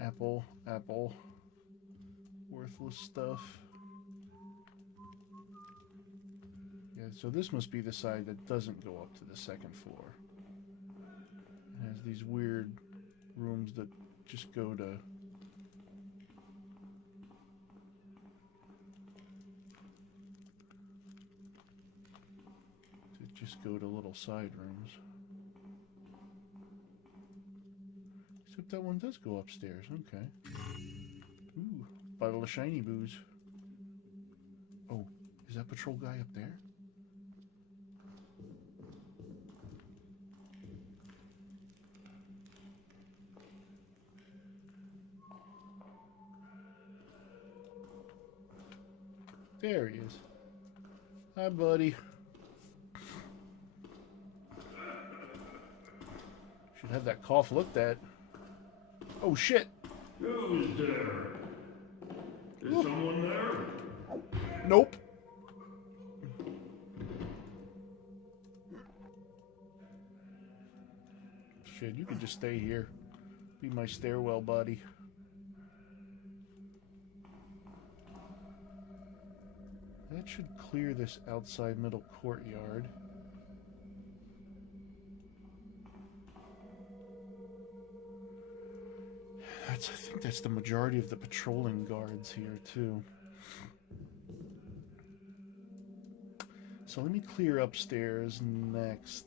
Apple, apple. Worthless stuff. Yeah, so this must be the side that doesn't go up to the second floor. It has these weird rooms that just go to... just go to little side rooms. Except that one does go upstairs. Okay. Ooh, bottle of shiny booze. Oh, is that patrol guy up there? There he is. Hi, buddy. Should have that cough looked at. Oh, shit. Who's there? Is someone there? Nope. Shit, you can just stay here. Be my stairwell buddy. should clear this outside middle courtyard. I think that's the majority of the patrolling guards here, too. So let me clear upstairs next.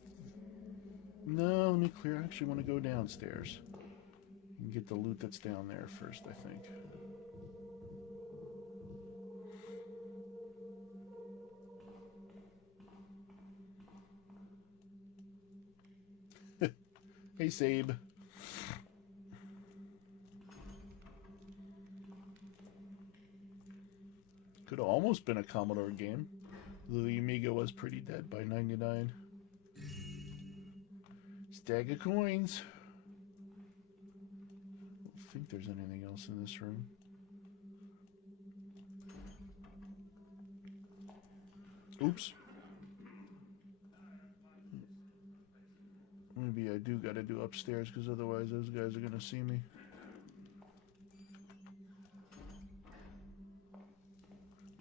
No, let me clear. I actually want to go downstairs and get the loot that's down there first, I think. Hey, Sabe. Could have almost been a Commodore game, though the Amiga was pretty dead by '99. Stack of coins. I don't think there's anything else in this room. Oops. Maybe I do gotta do upstairs, because otherwise those guys are gonna see me.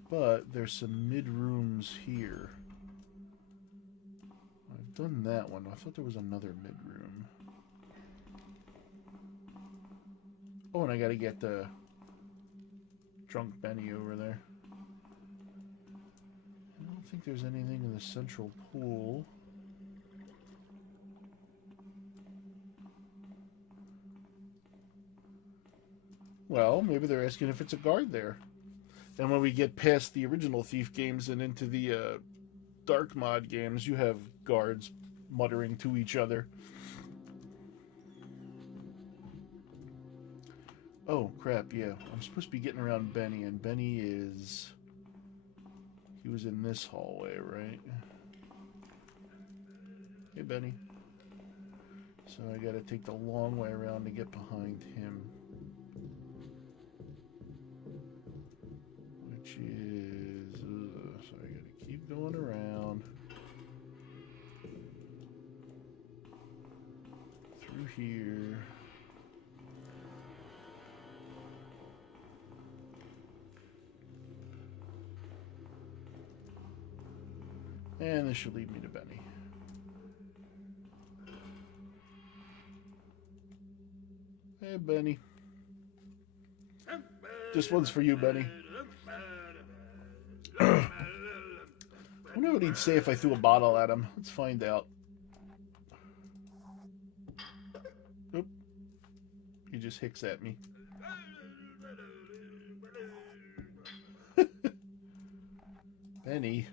But there's some mid-rooms here. I've done that one. I thought there was another mid-room. Oh, and I gotta get the drunk Benny over there. I don't think there's anything in the central pool. Well, maybe they're asking if it's a guard there. Then when we get past the original Thief games and into the Dark Mod games, you have guards muttering to each other. Oh, crap, yeah. I'm supposed to be getting around Benny, and Benny is... He was in this hallway, right? Hey, Benny. So I gotta take the long way around to get behind him. Which is... so I gotta keep going around. Through here. And this should lead me to Benny. Hey, Benny. This one's for you, Benny. I wonder what he'd say if I threw a bottle at him. Let's find out. Oop. He just hicks at me. Benny.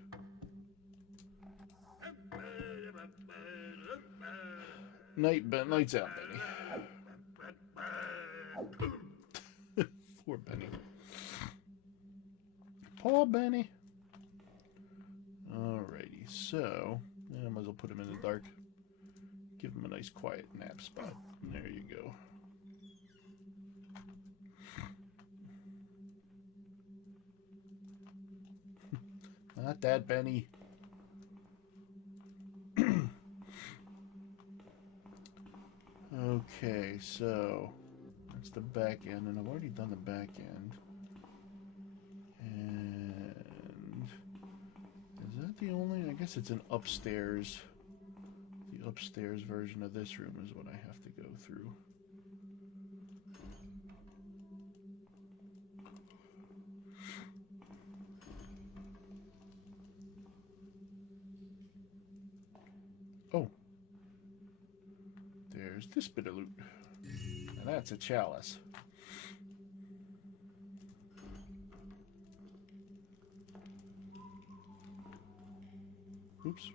Night's out, Benny. Poor Benny. Poor Benny. Alrighty, so I might as well put him in the dark. Give him a nice quiet nap spot. There you go. Not that, Benny. Okay, so that's the back end, and I've already done the back end. And is that the only? I guess it's an upstairs. The upstairs version of this room is what I have to go through. Oh. There's this bit of loot. And that's a chalice. Oops.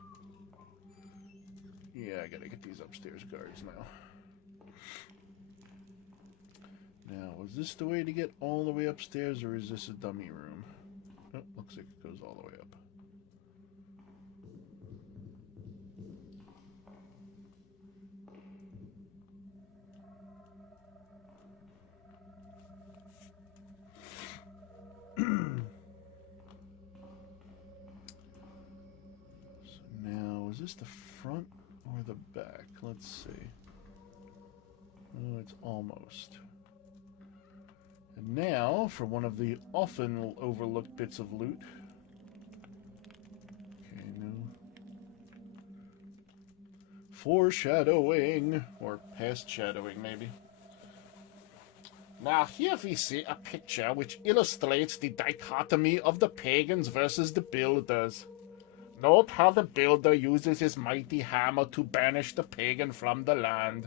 Yeah, I gotta get these upstairs guards now. Now, was this the way to get all the way upstairs, or is this a dummy room? Oh, looks like it goes all the way up. Is this the front or the back? Let's see. Oh, it's almost. And now, for one of the often overlooked bits of loot. Foreshadowing, or past shadowing, maybe. Now, here we see a picture which illustrates the dichotomy of the pagans versus the builders. Note how the builder uses his mighty hammer to banish the pagan from the land.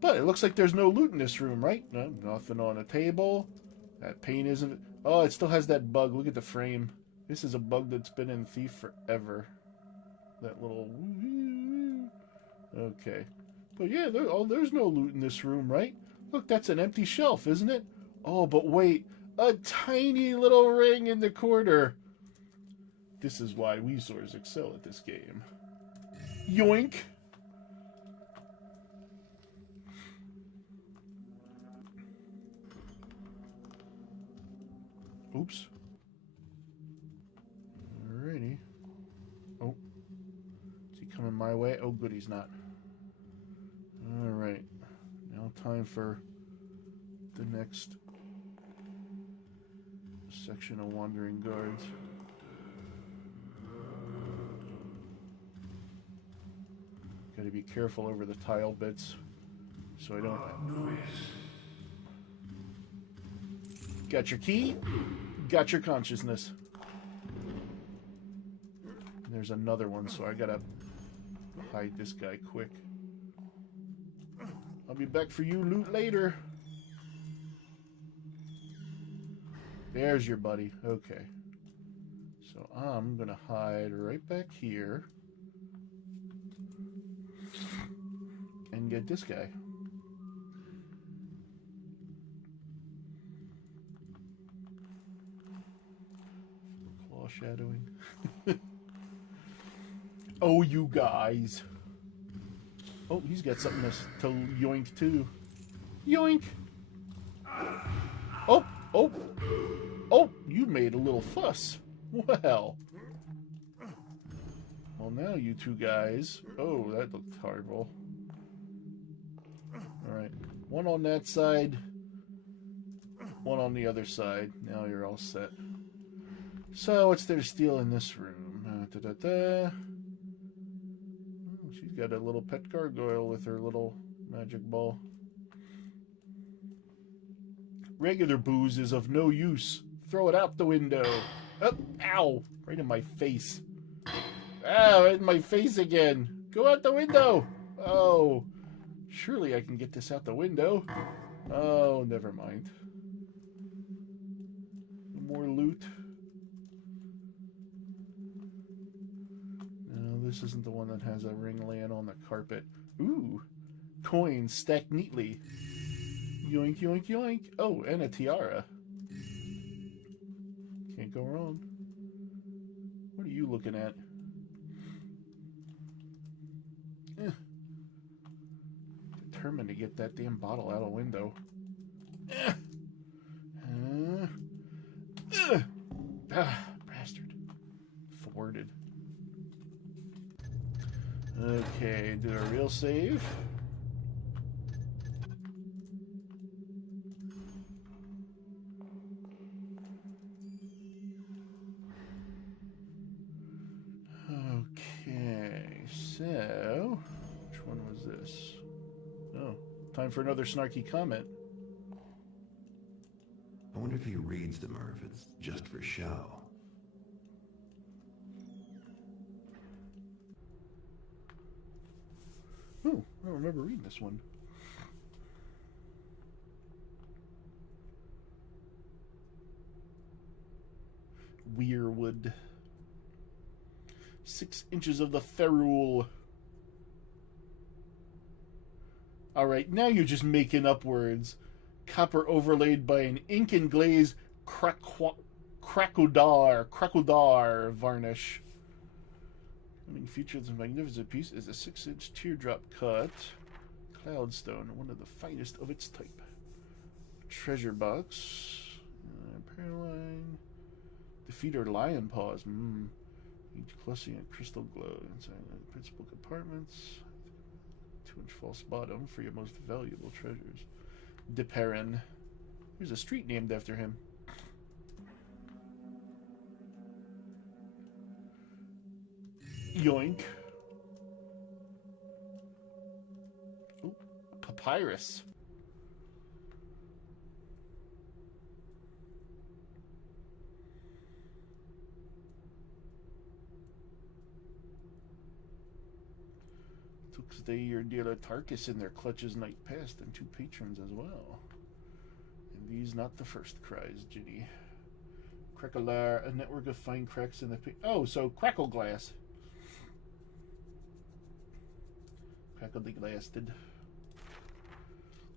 But it looks like there's no loot in this room, right? No, nothing on the table. That paint isn't... Oh, it still has that bug. Look at the frame. This is a bug that's been in Thief forever. That little... Okay. But yeah, there's no loot in this room, right? Look, that's an empty shelf, isn't it? Oh, but wait. A tiny little ring in the corner. This is why Weezors excel at this game. Yoink! Oops. Alrighty. Oh. Is he coming my way? Oh, good, he's not. Alright. Now time for the next section of wandering guards. Gotta be careful over the tile bits so I don't... Got your key, got your consciousness. There's another one, so I gotta hide this guy quick. I'll be back for you loot later. There's your buddy. Okay. So I'm gonna hide right back here and get this guy. Claw shadowing. Oh, you guys. Oh, he's got something to yoink too. Yoink! Oh, oh, oh, you made a little fuss. Well. Well, now you two guys. Oh, that looked horrible. Alright. One on that side. One on the other side. Now you're all set. So, what's there to steal in this room? Oh, she's got a little pet gargoyle with her little magic ball. Regular booze is of no use. Throw it out the window. Oh, ow! Right in my face. Ah, right in my face again. Go out the window. Oh, surely I can get this out the window. Oh, never mind. More loot. No, this isn't the one that has a ring laying on the carpet. Ooh, coins stacked neatly. Yoink, yoink, yoink. Oh, and a tiara. Can't go wrong. What are you looking at? Determined to get that damn bottle out a window. Bastard. Thwarted. Okay, do a real save. Okay, so which one was this? Oh, time for another snarky comment. I wonder if he reads them or if it's just for show. Oh, I don't remember reading this one. Weirwood. 6 inches of the ferrule. Alright, now you're just making up words. Copper overlaid by an ink and glaze cracodar varnish. Coming features a magnificent piece is a 6-inch teardrop cut cloudstone, one of the finest of its type. Treasure box. Paraline. Defeater lion paws. Each clustering a crystal glow inside the principal compartments. 2-inch false bottom for your most valuable treasures. DePerrin. There's a street named after him. Yoink. Ooh, papyrus. Took stay your dear Tarkus in their clutches night past, and 2 patrons as well. And these not the first, cries Ginny. Cracklear, a network of fine cracks in the oh, so crackle glass. Crackle the glassed.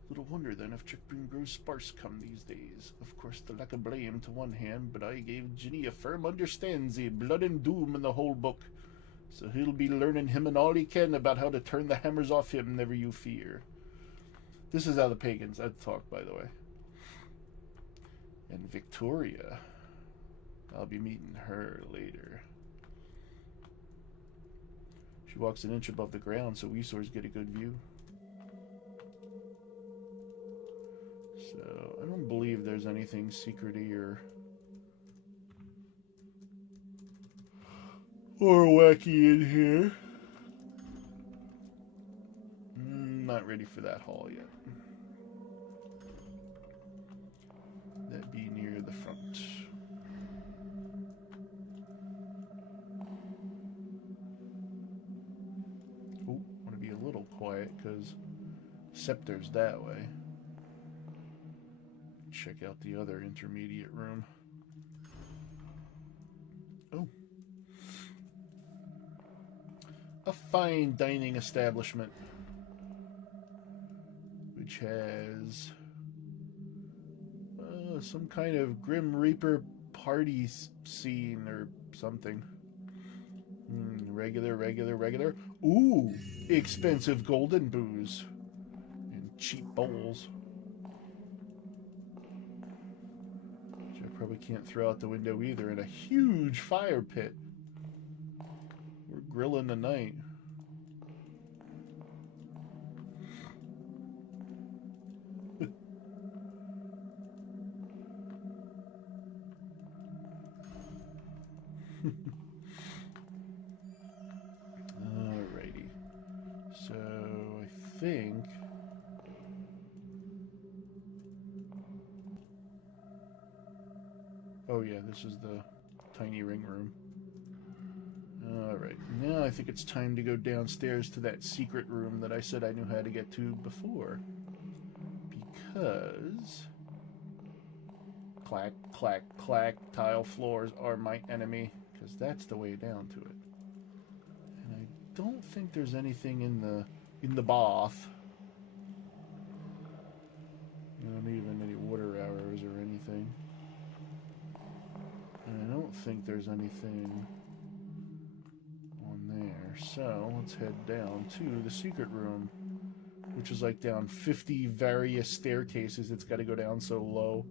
Little wonder then if chickpea grows sparse come these days. Of course, the lack of blame to one hand, but I gave Ginny a firm understands the blood and doom in the whole book. So he'll be learning him and all he can about how to turn the hammers off him, never you fear. This is how the pagans talk, by the way. And Victoria. I'll be meeting her later. She walks an inch above the ground so we swords get a good view. So, I don't believe there's anything secrety or wacky in here. Not ready for that hall yet. That'd be near the front. Oh, want to be a little quiet because Scepter's that way. Check out the other intermediate room. Oh. A fine dining establishment, which has some kind of Grim Reaper party scene or something. Regular. Ooh, expensive golden booze and cheap bowls. Which I probably can't throw out the window either. And a huge fire pit. We're grilling tonight. Alrighty. So I think oh yeah, this is the tiny ring room. Alright, now I think it's time to go downstairs to that secret room that I said I knew how to get to before. Because clack, clack, clack, tile floors are my enemy. Because that's the way down to it. And I don't think there's anything in the bath. Not even any water arrows or anything. And I don't think there's anything on there. So let's head down to the secret room, which is like down 50 various staircases. It's got to go down so low.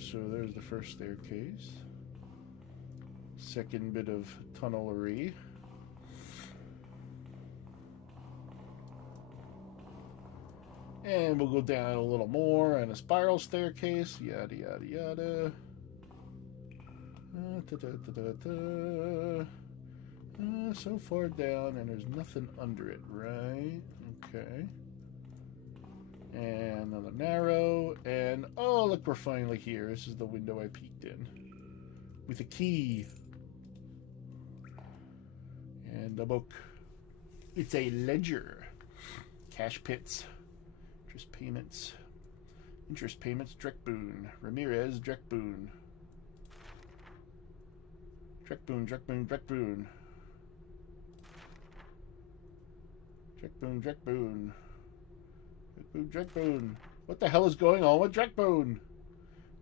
So there's the first staircase. Second bit of tunnelery. And we'll go down a little more and a spiral staircase. Yada, yada, yada. So far down, and there's nothing under it, right? Okay. And another narrow, and oh, look, we're finally here. This is the window I peeked in. With a key. And a book. It's a ledger. Cash pits. Interest payments, Drekboon. Ramirez, Drekboon. Drekboon. Drekboon. What the hell is going on with Drekboon?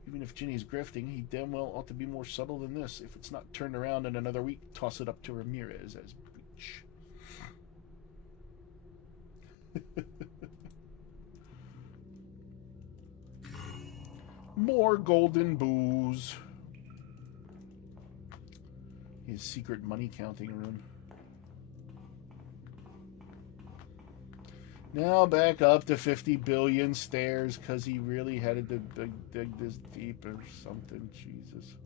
Even if Ginny's grifting, he damn well ought to be more subtle than this. If it's not turned around in another week, toss it up to Ramirez as breach. More golden booze. His secret money counting room. Now back up to 50 billion stairs because he really had to dig this deep or something. Jesus.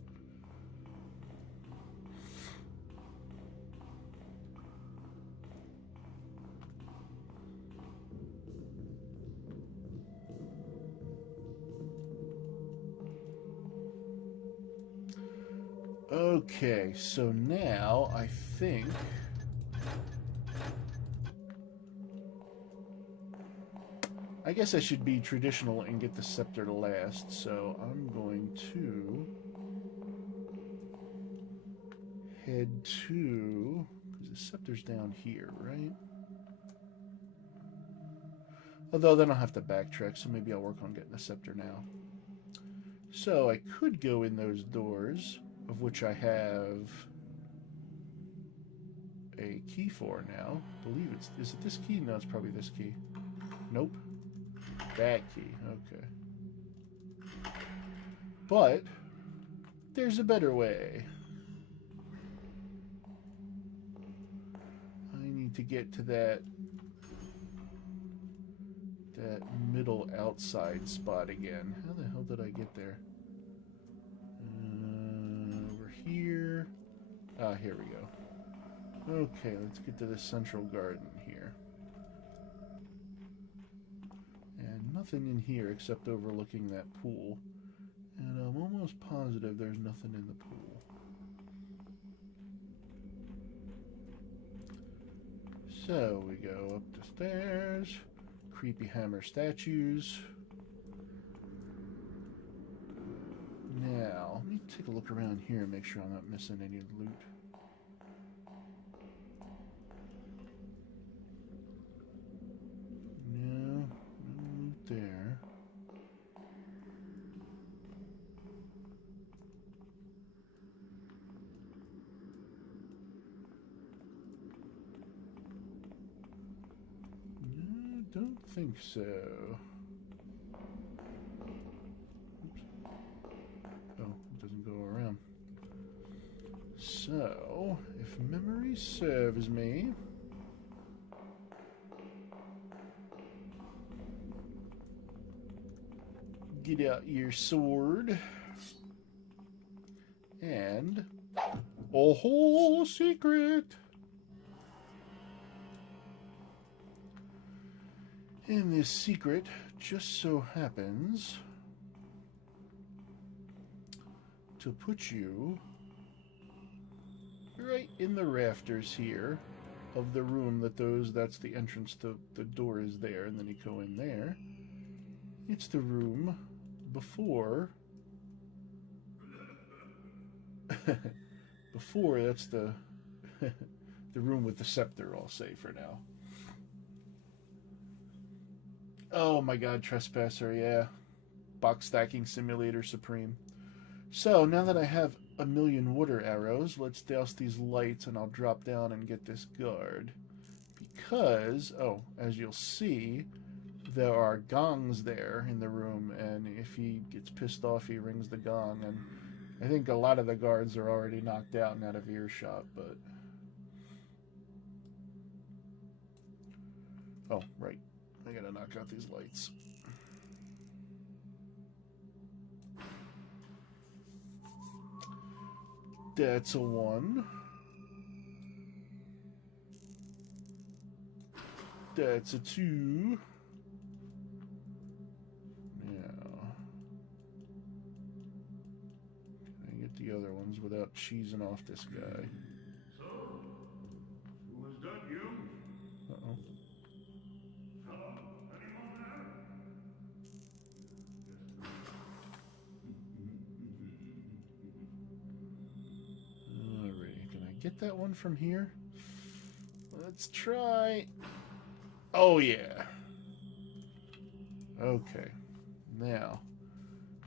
Okay, so now I think I guess I should be traditional and get the scepter last, so I'm going to head to, because the scepter's down here, right? Although then I'll have to backtrack, so maybe I'll work on getting the scepter now. So I could go in those doors, of which I have a key for now. I believe it's, is it this key? No, it's probably this key. Nope. That key, okay. But there's a better way. I need to get to that middle outside spot again. How the hell did I get there? Over here. Ah, here we go. Okay, let's get to the central garden here. And nothing in here except overlooking that pool. And I'm almost positive there's nothing in the pool. So we go up the stairs. Creepy hammer statues. Now, let me take a look around here and make sure I'm not missing any loot. No, no loot there. No, don't think so. Oops. Oh, it doesn't go around. So, if memory serves me, get out your sword and a whole secret. And this secret just so happens to put you right in the rafters here of the room that's the entrance to the door is there, and then you go in there. It's the room before that's the the room with the scepter, I'll say for now. Oh my god, Trespasser, yeah. Box stacking simulator supreme. So, now that I have a million water arrows, let's douse these lights and I'll drop down and get this guard. Because, oh, as you'll see, there are gongs there in the room, and if he gets pissed off, he rings the gong, and I think a lot of the guards are already knocked out and out of earshot, but... Oh, right. I gotta knock out these lights. That's a 1. That's a 2. Now, can I get the other ones without cheesing off this guy? So, who was that, you? Uh-oh. Hello? Anyone there? Alrighty, can I get that one from here? Let's try. Oh yeah. Okay. Now,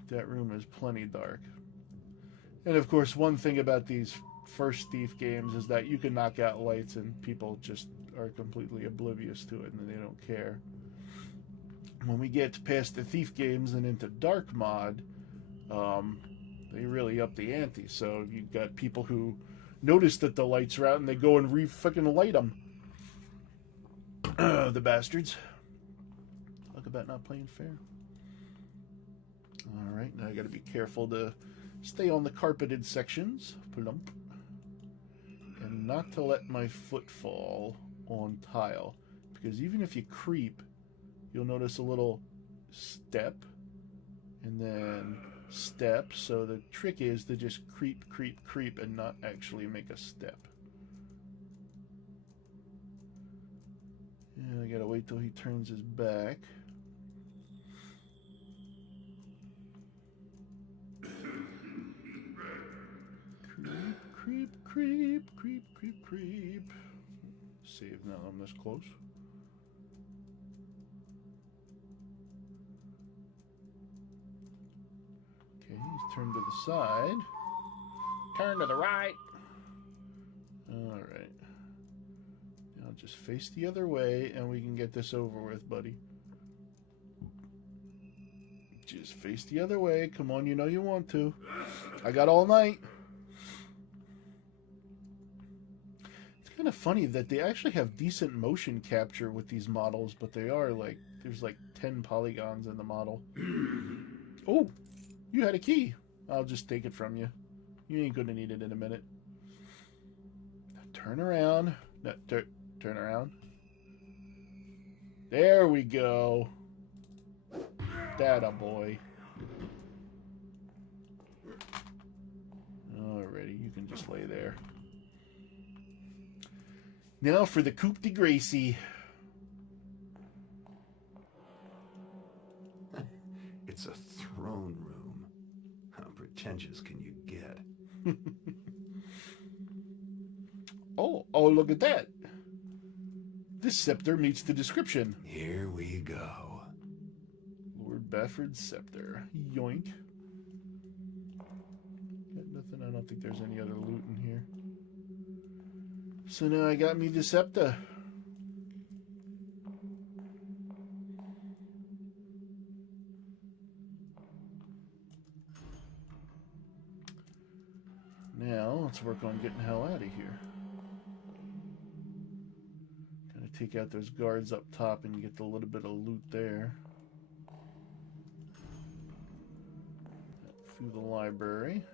that room is plenty dark. And of course, one thing about these first Thief games is that you can knock out lights and people just are completely oblivious to it and they don't care. When we get past the Thief games and into Dark Mod, they really up the ante. So you've got people who notice that the lights are out and they go and fucking light them. The bastards. Talk about not playing fair. Alright, now I gotta be careful to stay on the carpeted sections. Plump. And not to let my foot fall on tile. Because even if you creep, you'll notice a little step. And then step. So the trick is to just creep, creep, creep and not actually make a step. And I gotta wait till he turns his back. Creep, creep, creep, creep, creep, creep. Save now I'm this close. Okay, he's turned to the side. Turn to the right. Alright. Now just face the other way and we can get this over with, buddy. Just face the other way. Come on, you know you want to. I got all night. It's kind of funny that they actually have decent motion capture with these models, but they are like, there's like 10 polygons in the model. Oh, you had a key. I'll just take it from you. You ain't gonna need it in a minute. Now turn around. No, turn around. There we go. Data boy. Alrighty, you can just lay there. Now for the coup de Gracie. It's a throne room. How pretentious can you get? Oh, look at that. This scepter meets the description. Here we go. Lord Bafford's scepter. Yoink. Got nothing. I don't think there's any other loot in here. So now I got me the scepter. Now let's work on getting the hell out of here. Gotta take out those guards up top and get a little bit of loot there. Through the library.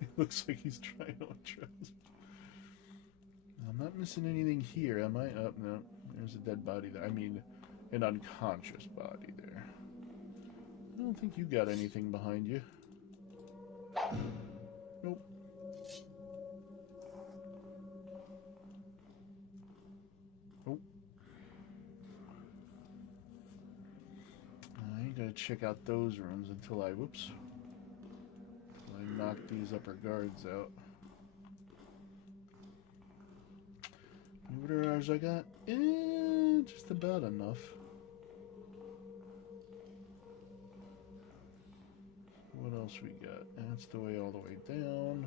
It looks like he's trying on trousers. I'm not missing anything here, am I? Oh, no. There's a dead body there. I mean, an unconscious body there. I don't think you got anything behind you. Nope. Nope. I gotta check out those rooms until I, whoops. I knock these upper guards out. What hours I got? Just about enough. What else we got? That's the way all the way down.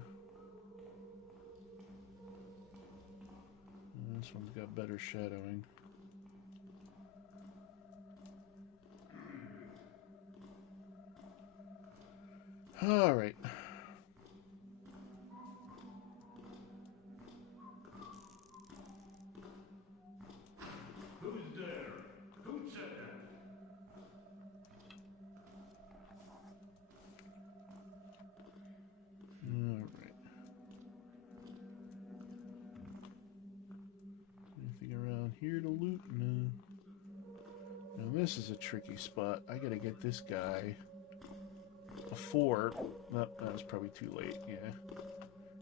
And this one's got better shadowing. All right. Who's there? Who said that? All right. Anything around here to loot? No. Now this is a tricky spot. I gotta get this guy before. No, that was probably too late. Yeah,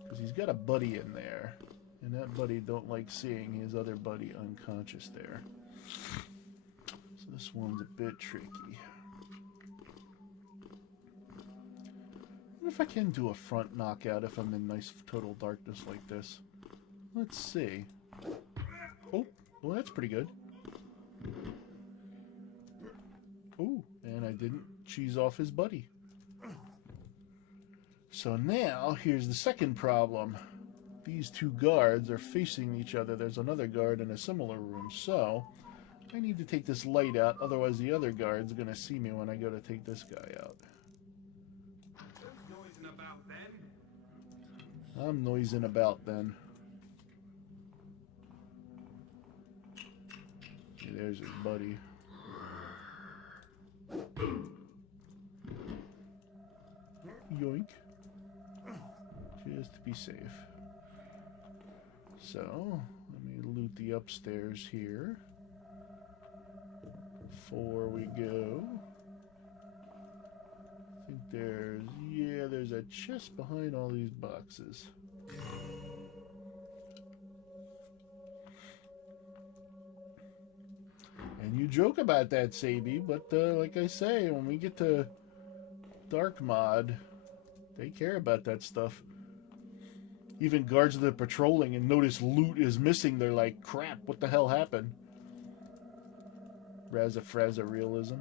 because he's got a buddy in there, and that buddy don't like seeing his other buddy unconscious there. So this one's a bit tricky. What if I can do a front knockout if I'm in nice total darkness like this? Let's see. Oh, well that's pretty good. Oh, and I didn't cheese off his buddy. So now, here's the second problem. These two guards are facing each other. There's another guard in a similar room, so I need to take this light out, otherwise the other guard's gonna see me when I go to take this guy out. Noising about then? I'm noising about then. Okay, there's his buddy. Yoink. Just be safe. So, let me loot the upstairs here. Before we go. I think there's a chest behind all these boxes. And you joke about that, Sabi, but like I say, when we get to Dark Mod, they care about that stuff. Even guards that are patrolling and notice loot is missing, they're like, crap, what the hell happened? Razza-frazza realism.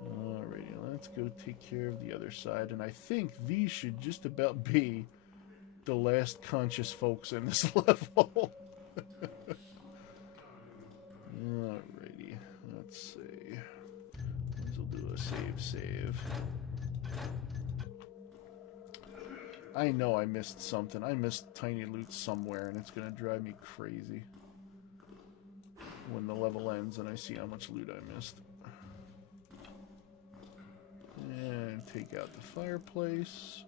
Alrighty, let's go take care of the other side. And I think these should just about be the last conscious folks in this level. Alrighty, let's see. This will do a save. I know I missed something. I missed tiny loot somewhere, and it's going to drive me crazy when the level ends and I see how much loot I missed. And take out the fireplace.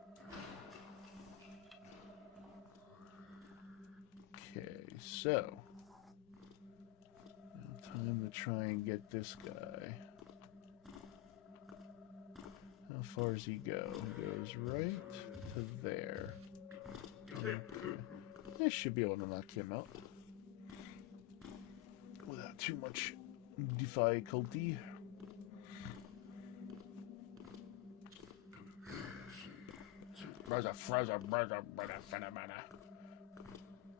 Okay, so now time to try and get this guy. How far does he go? He goes right to there. Okay. I should be able to knock him out without too much difficulty.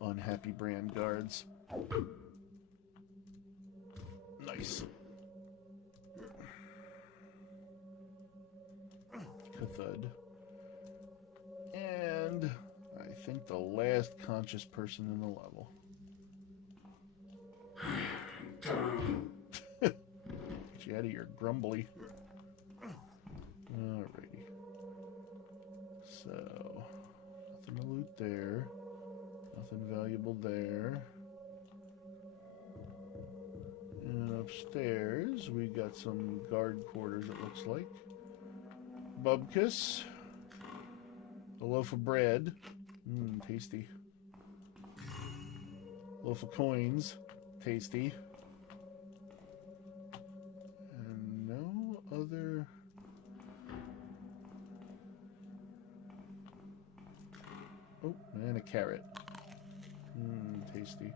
Unhappy brand guards. Nice. Thud. And I think the last conscious person in the level. Get you out of here, grumbly. Alrighty. So, nothing to loot there. Nothing valuable there. And upstairs, we got some guard quarters, it looks like. Bubkus. A loaf of bread. Tasty. Loaf of coins. Tasty. And no other... Oh, and a carrot. Tasty.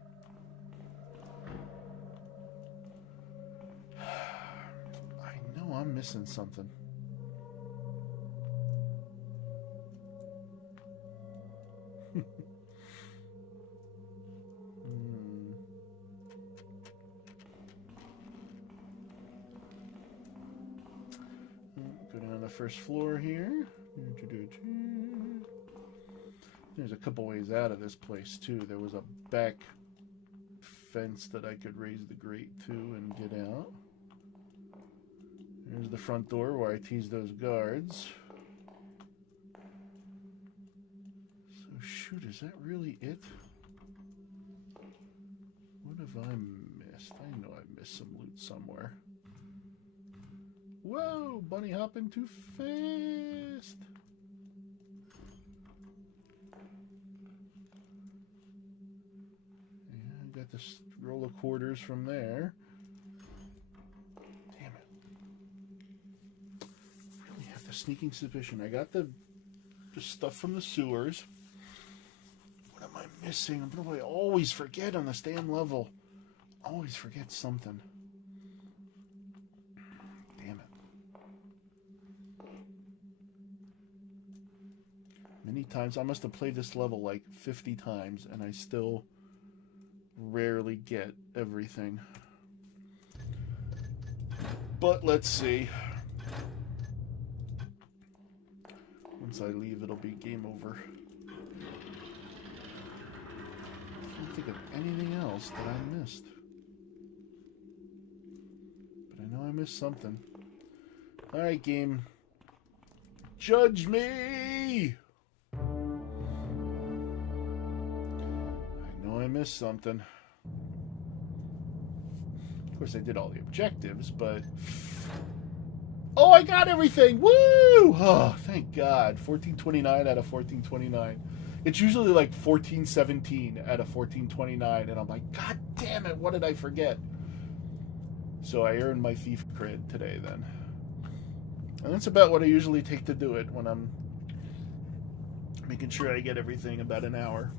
I know I'm missing something. Go down the first floor here. There's a couple ways out of this place too. There was a back fence that I could raise the grate to and get out. There's the front door where I teased those guards. So shoot, is that really it? What have I missed? I know I missed some loot somewhere. Whoa, bunny hopping too fast. Yeah, I got this roll of quarters from there. Damn it. I really have the sneaking suspicion. I got the stuff from the sewers. What am I missing? What do I always forget on this damn level? Always forget something. Many times. I must have played this level like 50 times and I still rarely get everything. But let's see. Once I leave, it'll be game over. I can't think of anything else that I missed. But I know I missed something. Alright, game. Judge me! I missed something. Of course, I did all the objectives, but Oh, I got everything! Woo! Oh, thank God. 1429 out of 1429. It's usually like 1417 out of 1429, and I'm like, God damn it, what did I forget? So I earned my thief cred today then. And that's about what I usually take to do it when I'm making sure I get everything about an hour.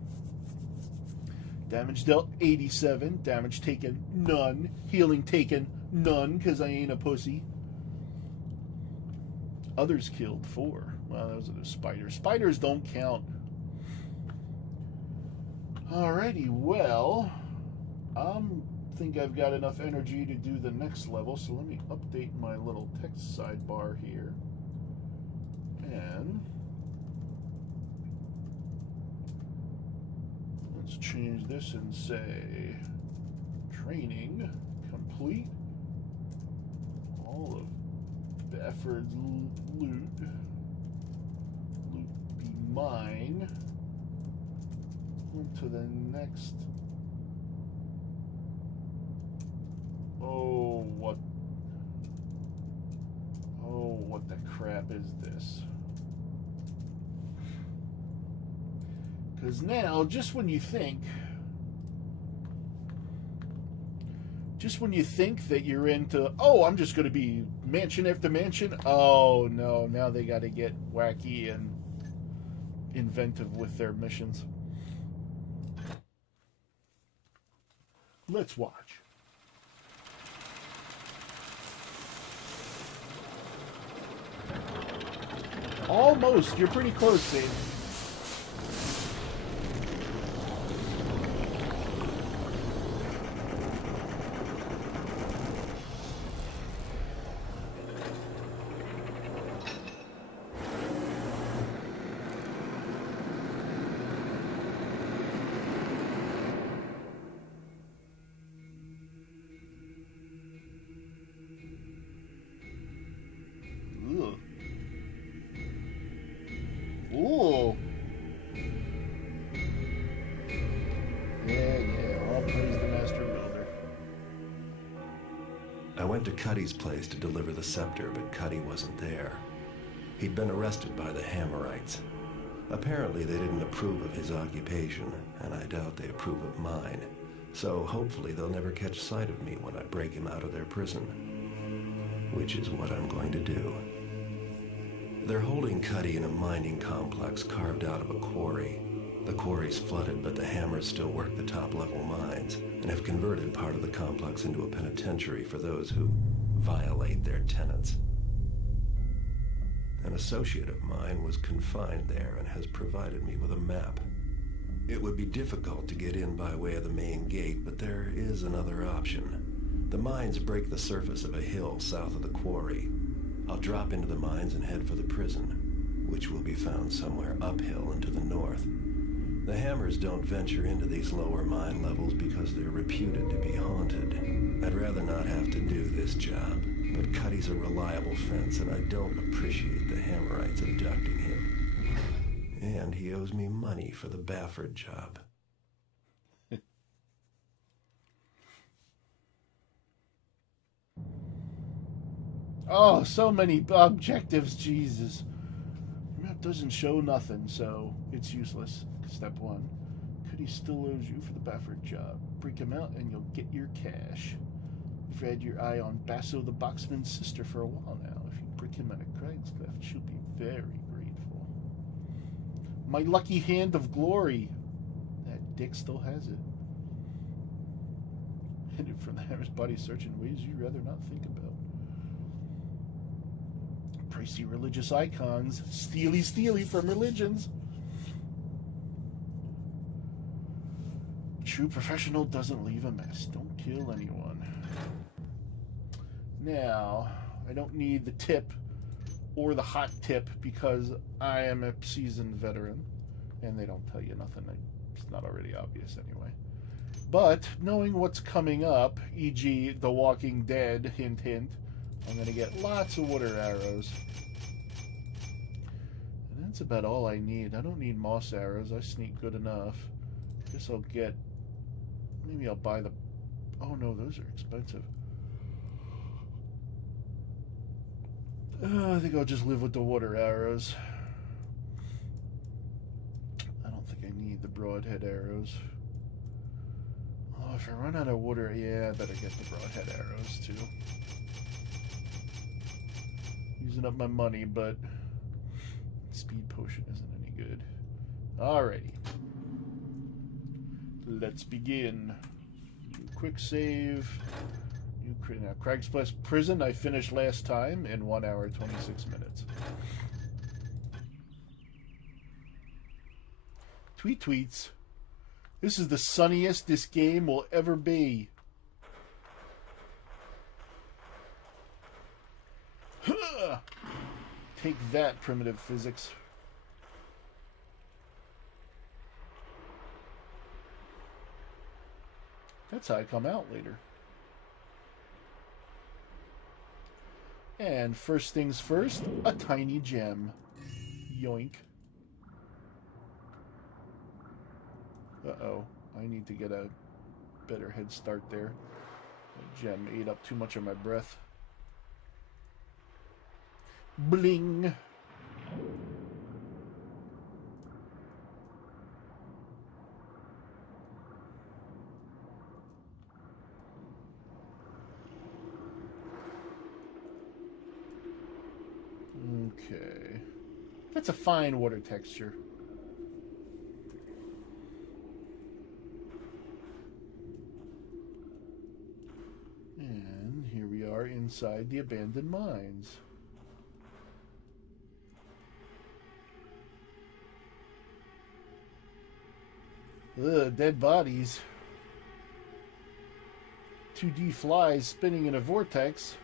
Damage dealt 87, damage taken none, healing taken none, because I ain't a pussy. Others killed 4. Well, those are the spiders. Spiders don't count. Alrighty, well, I think I've got enough energy to do the next level, so let me update my little text sidebar here. And let's change this and say training complete. All of Bafford's loot be mine. On to the next. Oh, what the crap is this? Because now, just when you think that you're into, oh, I'm just going to be mansion after mansion, oh no, now they got to get wacky and inventive with their missions. Let's watch. Almost. You're pretty close, Sadie. Ugh. Ooh. Yeah, all praise the master builder. I went to Cuddy's place to deliver the scepter, but Cuddy wasn't there. He'd been arrested by the Hammerites. Apparently they didn't approve of his occupation, and I doubt they approve of mine. So hopefully they'll never catch sight of me when I break him out of their prison. Which is what I'm going to do. They're holding Cuddy in a mining complex carved out of a quarry. The quarry's flooded, but the Hammers still work the top-level mines and have converted part of the complex into a penitentiary for those who violate their tenets. An associate of mine was confined there and has provided me with a map. It would be difficult to get in by way of the main gate, but there is another option. The mines break the surface of a hill south of the quarry. I'll drop into the mines and head for the prison, which will be found somewhere uphill and to the north. The Hammers don't venture into these lower mine levels because they're reputed to be haunted. I'd rather not have to do this job, but Cuddy's a reliable fence, and I don't appreciate the Hammerites abducting him. And he owes me money for the Bafford job. Oh, so many objectives, Jesus. The map doesn't show nothing, so it's useless. Step 1. Cuddy still owes you for the Bafford job. Break him out and you'll get your cash. You've had your eye on Basso the Boxman's sister for a while now. If you break him out of Craigslist, she'll be very grateful. My lucky hand of glory. That dick still has it. Hidden from the Hammer's body search in ways you'd rather not think about. Pricey religious icons. Steely from religions. True professional doesn't leave a mess. Don't kill anyone. Now, I don't need the tip or the hot tip because I am a seasoned veteran. And they don't tell you nothing. It's not already obvious anyway. But knowing what's coming up, e.g. The Walking Dead, hint hint, I'm going to get lots of water arrows. And that's about all I need. I don't need moss arrows. I sneak good enough. Guess I'll get... Maybe I'll buy the... Oh no, those are expensive. I think I'll just live with the water arrows. I don't think I need the broadhead arrows. Oh, if I run out of water, yeah, I better get the broadhead arrows too. Using up my money, but speed potion isn't any good. Alrighty. Let's begin. New quick save. Now, Crag's Prison I finished last time in 1 hour 26 minutes. Tweets. This is the sunniest this game will ever be. Huh. Take that, primitive physics. That's how I come out later. And first things first, a tiny gem. Yoink. Uh-oh. I need to get a better head start there. That gem ate up too much of my breath. Bling! Okay. That's a fine water texture. And here we are inside the abandoned mines. Ugh, dead bodies. 2D flies spinning in a vortex.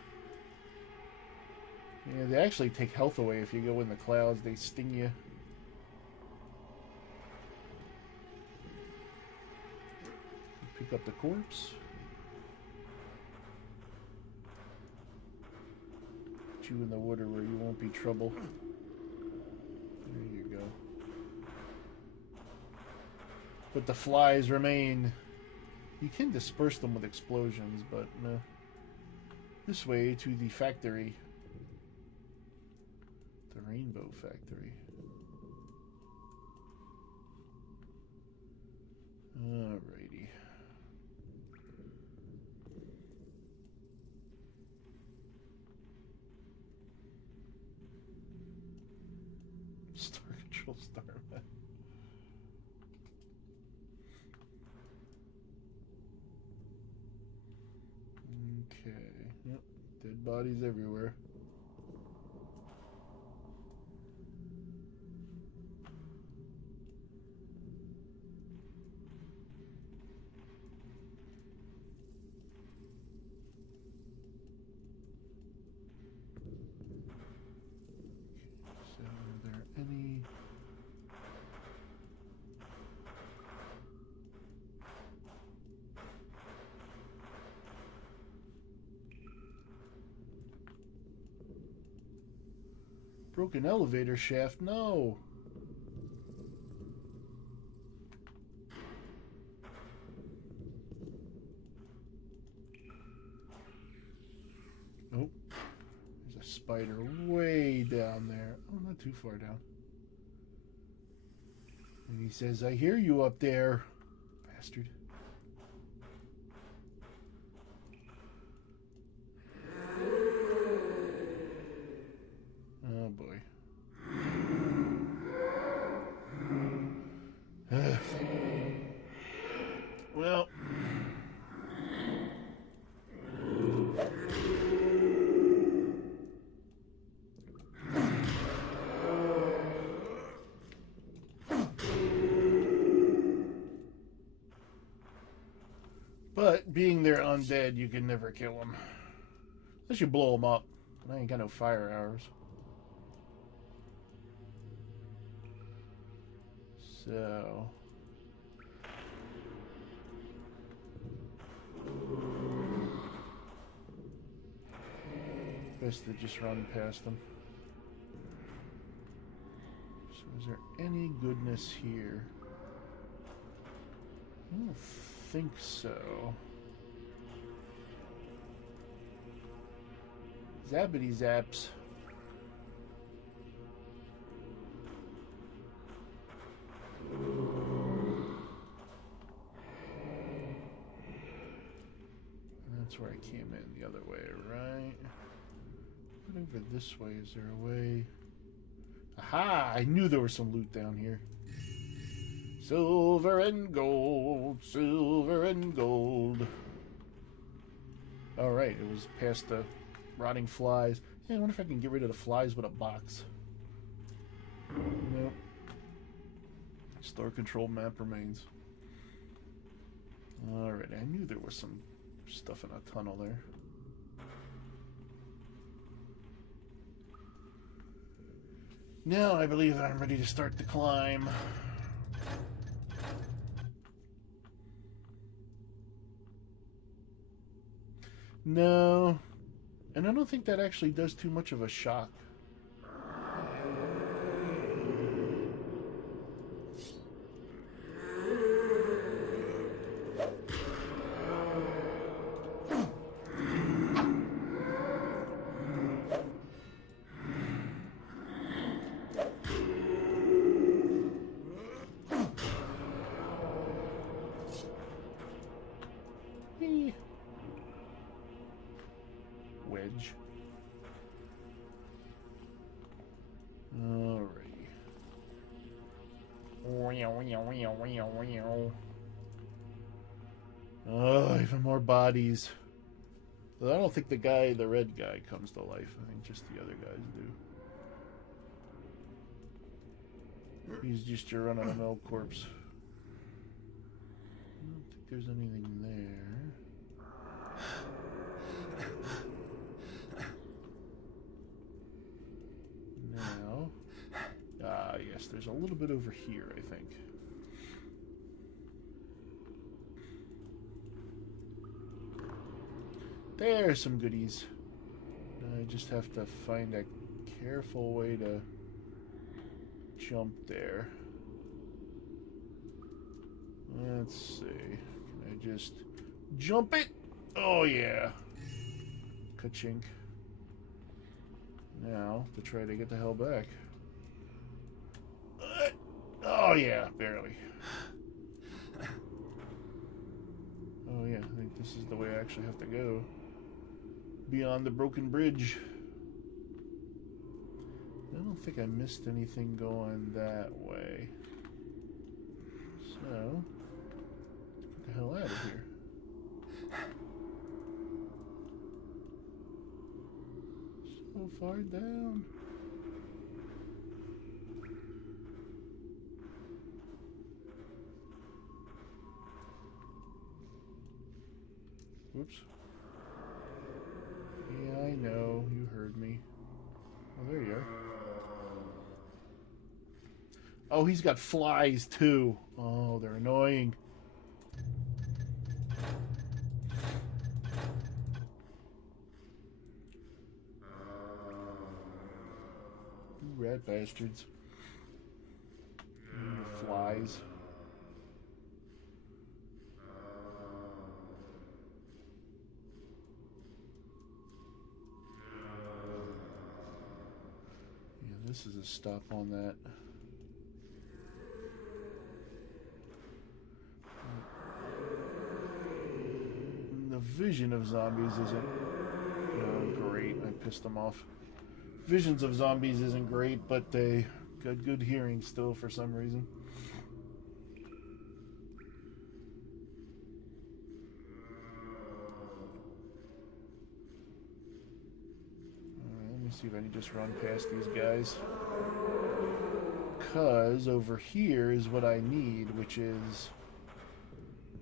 Yeah, they actually take health away if you go in the clouds. They sting you. Pick up the corpse. Put you in the water where you won't be trouble. There you go. But the flies remain. You can disperse them with explosions, but no. This way to the factory. The Rainbow Factory. Alrighty. Star Control Starman. Okay. Yep. Dead bodies everywhere. Any broken elevator shaft? No. Nope. There's a spider way down there. Oh, not too far down. And he says, I hear you up there, bastard. Oh, boy. Well. But being they're undead, you can never kill them. Unless you blow them up. I ain't got no fire arrows. So... best to just run past them. So is there any goodness here? I don't think so. Zappity zaps. That's where I came in the other way, right? What over this way? Is there a way? Aha! I knew there was some loot down here. Silver and gold, silver and gold. Alright, it was past the rotting flies. Yeah, I wonder if I can get rid of the flies with a box. Nope. Store control map remains. Alright, I knew there was some stuff in a tunnel there. Now I believe that I'm ready to start the climb. No. And I don't think that actually does too much of a shock. Wedge. Alrighty. Oh, even more bodies. But I don't think the red guy comes to life. I think just the other guys do. He's just your run-of-the-mill corpse. I don't think there's anything there. Now, yes, there's a little bit over here, I think. There's some goodies. I just have to find a careful way to jump there. Let's see. Can I just jump it? Oh, yeah. Ka-chink. Now, to try to get the hell back. Oh, yeah, barely. Oh, yeah, I think this is the way I actually have to go. Beyond the broken bridge. I don't think I missed anything going that way. So, let's get the hell out of here. So far down. Whoops. Yeah, I know. You heard me. Oh, there you are. Oh, he's got flies, too. Oh, they're annoying. You rat bastards. You flies. This is a stop on that. The vision of zombies isn't great. I pissed them off. Visions of zombies isn't great, but they got good hearing still for some reason. Let me see if I can just run past these guys. Because over here is what I need, which is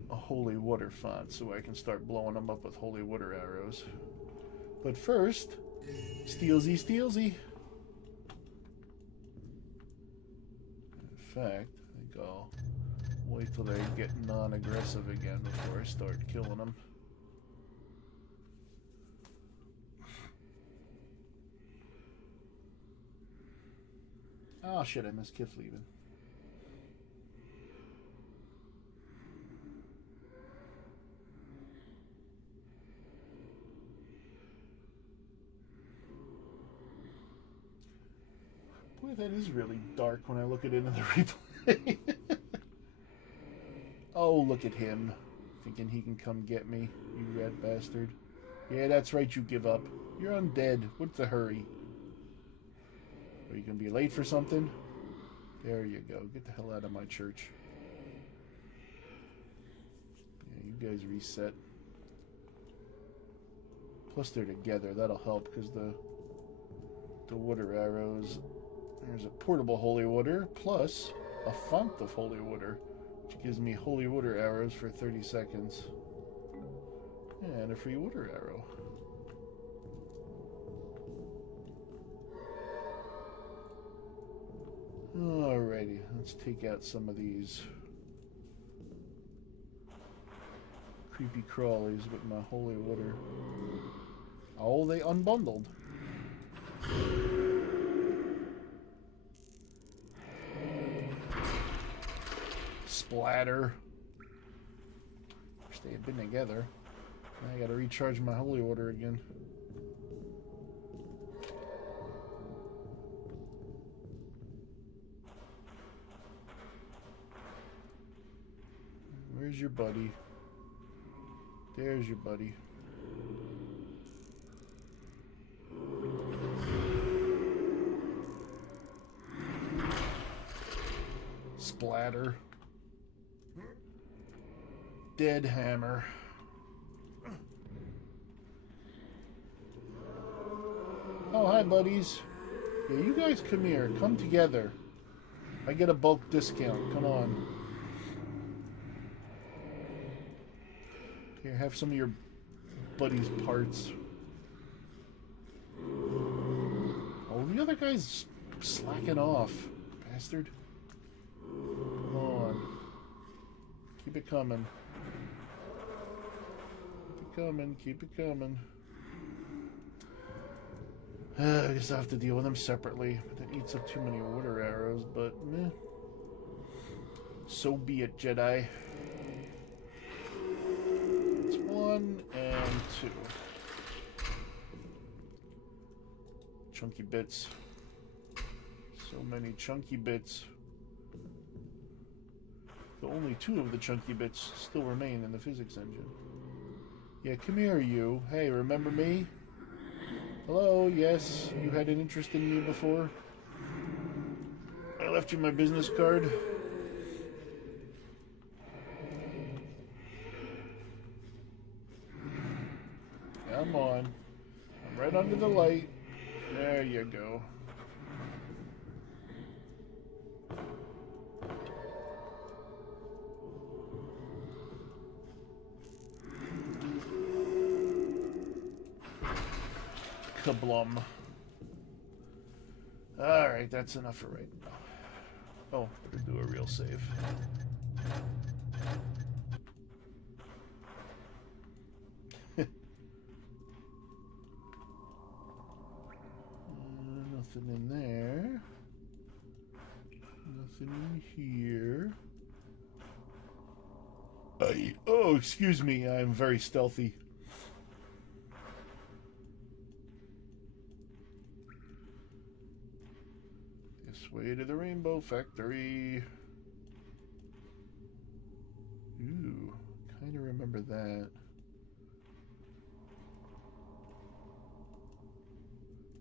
a holy water font, so I can start blowing them up with holy water arrows. But first, stealsy, stealsy. In fact, I think I'll wait till they get non-aggressive again before I start killing them. Oh shit, I missed Kif leaving. Boy, that is really dark when I look at it in the replay. Oh, look at him. Thinking he can come get me, you rat bastard. Yeah, that's right, you give up. You're undead. What's the hurry? Are you gonna be late for something? There you go. Get the hell out of my church. Yeah, you guys reset. Plus they're together. That'll help because the water arrows. There's a portable holy water plus a font of holy water, which gives me holy water arrows for 30 seconds. And a free water arrow. Alrighty, let's take out some of these creepy crawlies with my holy water. Oh, they unbundled. Splatter. Wish they had been together. Now I gotta recharge my holy water again. Where's your buddy? There's your buddy. Splatter. Dead hammer. Oh, hi, buddies. Yeah, you guys come here. Come together. I get a bulk discount. Come on. Here, have some of your buddy's parts. Oh, the other guy's slacking off. Bastard. Come on. Keep it coming. Keep it coming. Keep it coming. I guess I have to deal with them separately. That eats up too many water arrows, but meh. So be it, Jedi. It's 1 and 2. Chunky bits. So many chunky bits. The only 2 of the chunky bits still remain in the physics engine. Yeah, come here, you. Hey, remember me? Hello, yes, you had an interest in me before? I left you my business card. Come on. I'm right under the light. There you go. Kablum. Alright, that's enough for right now. Oh, we'll do a real save. Nothing in there. Nothing in here. Oh, excuse me, I'm very stealthy. This way to the Rainbow Factory. Ooh, kind of remember that.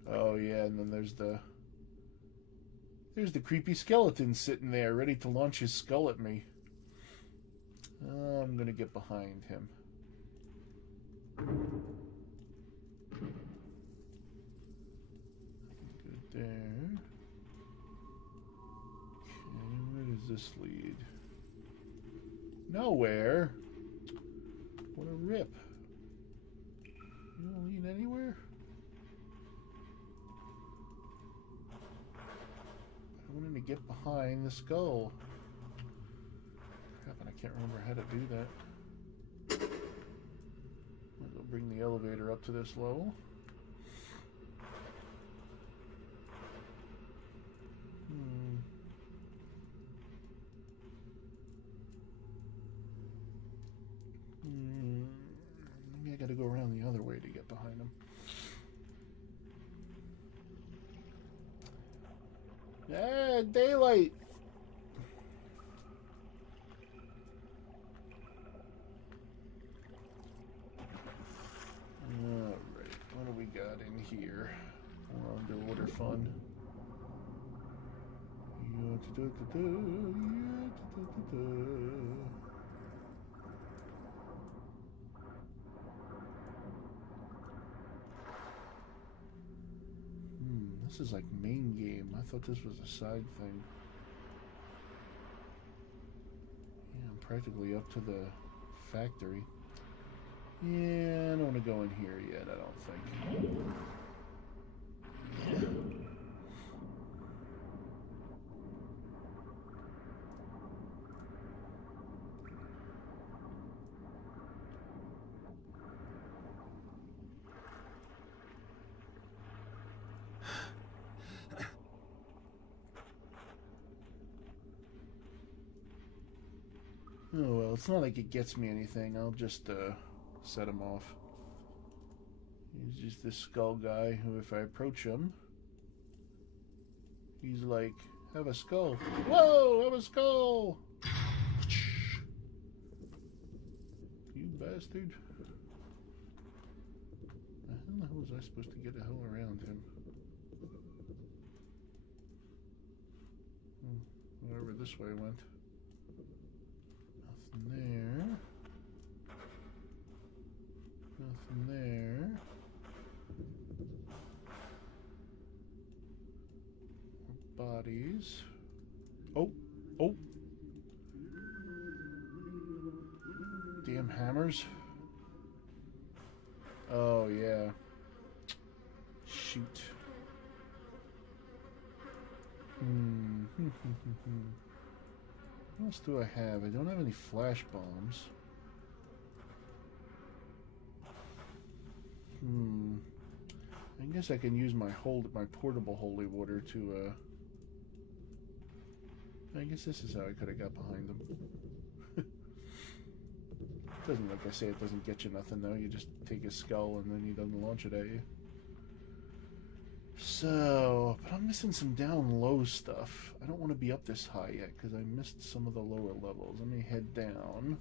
Oh yeah, and then there's the creepy skeleton sitting there, ready to launch his skull at me. I'm gonna get behind him. Good there. Okay, where does this lead? Nowhere. What a rip. You don't lead anywhere? I wanted to get behind the skull. Crap, and I can't remember how to do that. I'll bring the elevator up to this level. Maybe I gotta go around the other way to get behind him. Ah, daylight! here. More underwater fun. This is like main game. I thought this was a side thing. Yeah, I'm practically up to the factory. Yeah, I don't want to go in here yet, I don't think. Oh well, it's not like it gets me anything. I'll just set him off. He's just this skull guy who, if I approach him, he's like, have a skull. Whoa, have a skull! You bastard. How the hell was I supposed to get a hell around him? Wherever this way went. Nothing there. Nothing there. Bodies. Oh, oh. Damn hammers. Oh, yeah. Shoot. What else do I have? I don't have any flash bombs. I guess I can use my portable holy water to I guess this is how I could have got behind them. Doesn't, like I say, it doesn't get you nothing though. You just take his skull and then he doesn't launch it at you. So, but I'm missing some down low stuff. I don't want to be up this high yet because I missed some of the lower levels. Let me head down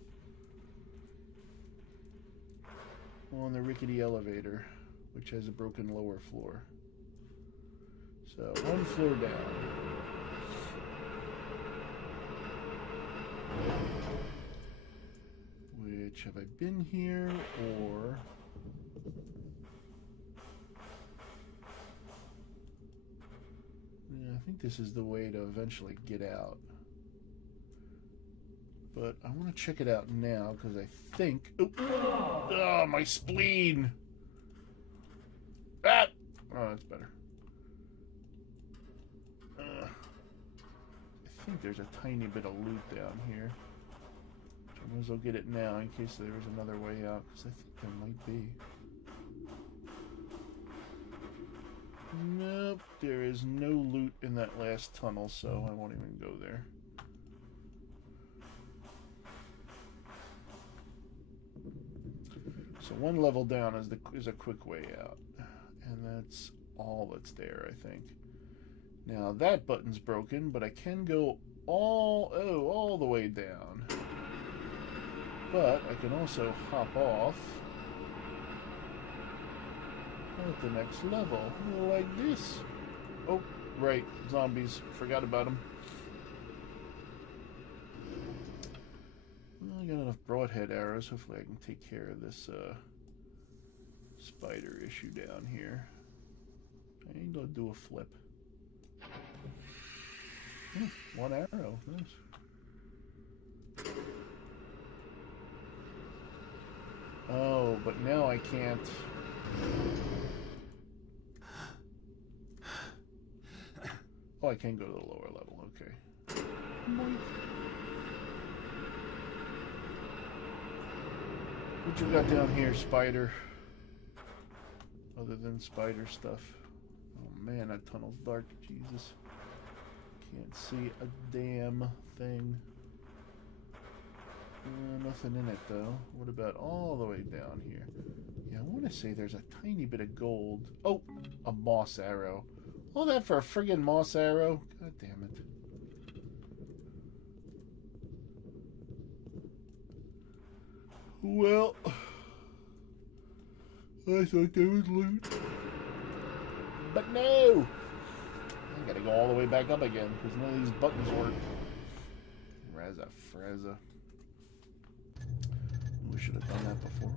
on the rickety elevator, which has a broken lower floor. So, one floor down. Which, have I been here, or... Yeah, I think this is the way to eventually get out. But I want to check it out now, because I think... Oh, my spleen! Ah! Oh, that's better. I think there's a tiny bit of loot down here. I might as well get it now in case there was another way out, because I think there might be. Nope, there is no loot in that last tunnel, so I won't even go there. So one level down is a quick way out, and that's all that's there, I think. Now that button's broken, but I can go all the way down. But I can also hop off at the next level, like this. Oh, right, zombies. Forgot about them. Well, I got enough broadhead arrows. Hopefully I can take care of this spider issue down here. I need to do a flip. One arrow. Nice. Oh, but now I can't. Oh, I can go to the lower level. Okay. What you got down here, spider? Other than spider stuff. Oh man, that tunnel's dark. Jesus. Can't see a damn thing. Nothing in it though. What about all the way down here? Yeah, I want to say there's a tiny bit of gold. Oh, a moss arrow. All that for a friggin' moss arrow? God damn it. Well, I thought there was loot. But no! I gotta go all the way back up again, because none of these buttons work. Razza Frazza. We should have done that before.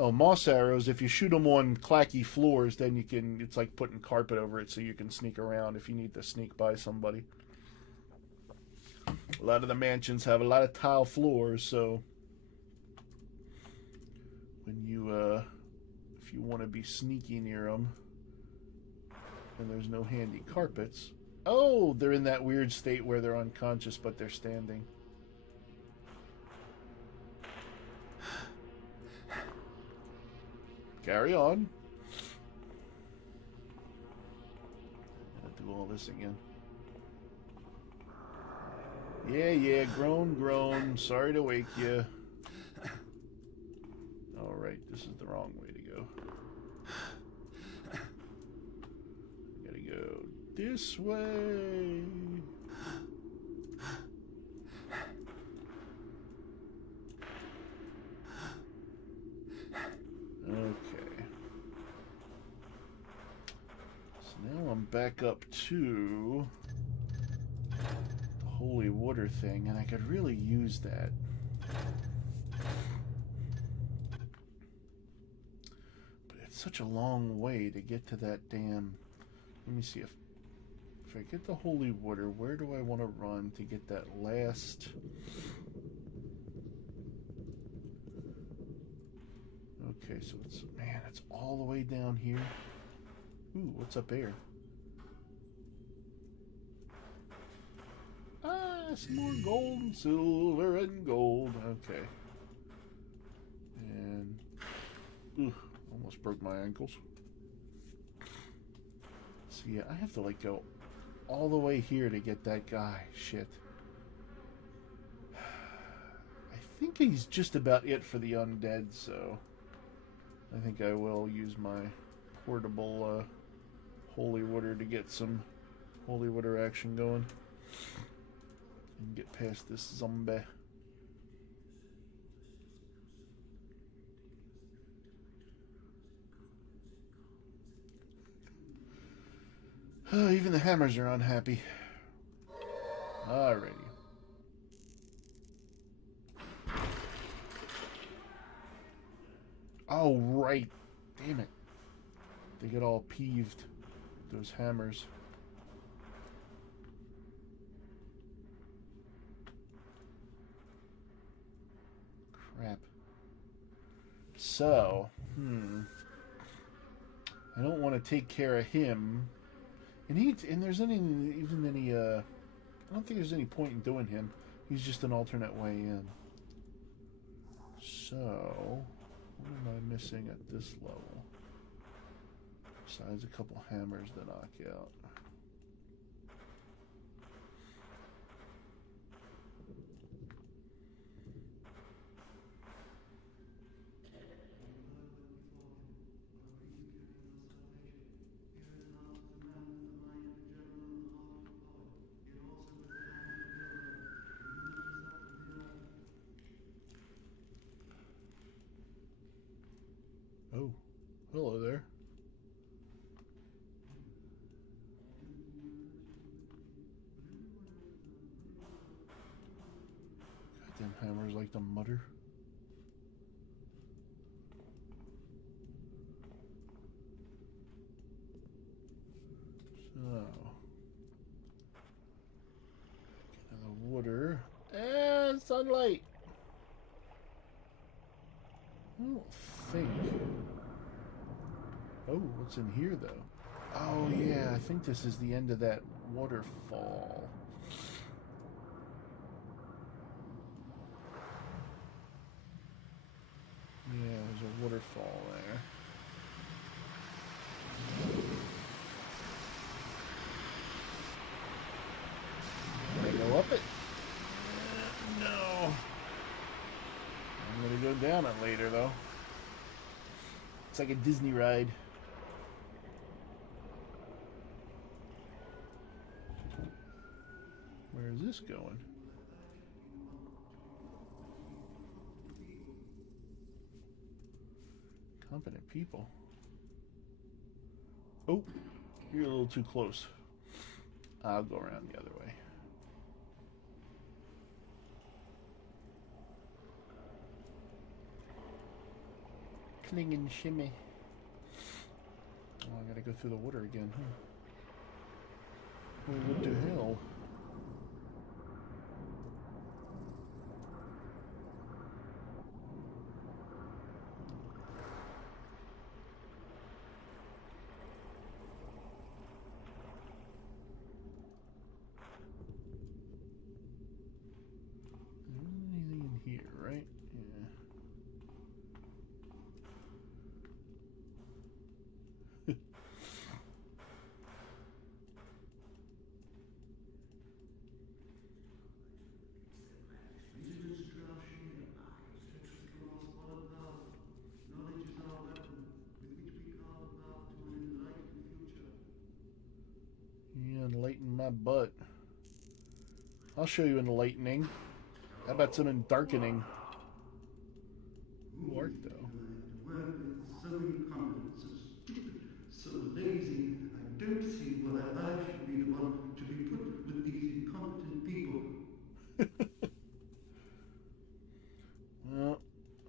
Oh, moss arrows, if you shoot them on clacky floors, then you can, it's like putting carpet over it so you can sneak around if you need to sneak by somebody. A lot of the mansions have a lot of tile floors, so when you, if you want to be sneaky near them, and there's no handy carpets. Oh, they're in that weird state where they're unconscious, but they're standing. Carry on. Gotta do all this again. Yeah, groan. Sorry to wake you. Alright, this is the wrong way to go. Gotta go this way. Okay. So now I'm back up to the holy water thing, and I could really use that. But it's such a long way to get to that damn... Let me see if I get the holy water, where do I want to run to get that last... Okay, so it's, man, it's all the way down here. Ooh, what's up there? Ah, some more gold and silver and gold. Okay. And, ooh, almost broke my ankles. So yeah, I have to like go all the way here to get that guy. Shit. I think he's just about it for the undead, so... I think I will use my portable holy water to get some holy water action going and get past this zombie. Oh, even the hammers are unhappy. Alrighty. Oh, right. Damn it. They get all peeved. Those hammers. Crap. So, I don't want to take care of him. And there's any, I don't think there's any point in doing him. He's just an alternate way in. So... What am I missing at this level? Besides a couple hammers to knock out. Oh, hello there. Goddamn hammers like to mutter. So, get in the water. And sunlight! I don't think... Oh, what's in here, though? Oh, yeah, I think this is the end of that waterfall. Yeah, there's a waterfall there. Can I go up it? No. I'm gonna go down it later, though. It's like a Disney ride. Where is this going? Competent people. Oh, you're a little too close. I'll go around the other way. Cling and shimmy. Oh, I gotta go through the water again, huh? Well, what the hell? Anything in here, right? Yeah. Yeah, enlighten my butt. I'll show you enlightening. How about some darkening? Ooh, art though. Work with so incompetent, so stupid, so lazy. I don't see why I should be the one to be put with these incompetent people. Well,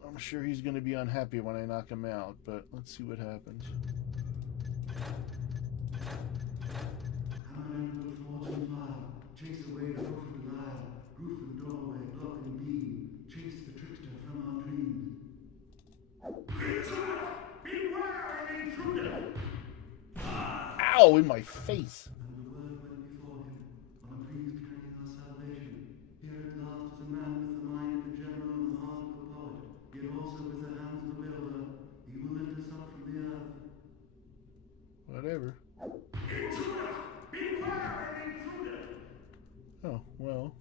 I'm sure he's going to be unhappy when I knock him out, but let's see what happens. Hammer into the fortune fire, chase away the roof and lie, roof and doorway, block and beam, chase the trickster from our dreams. Beware an intruder! Ow, in my face! And the word went before him, on a priest carrying our salvation. Here at last is a man with the mind of a general and the heart of a poet, yet also with the hands of a builder. He will lift us up from the earth. Whatever. Intruder! Beware an intruder! Oh, well.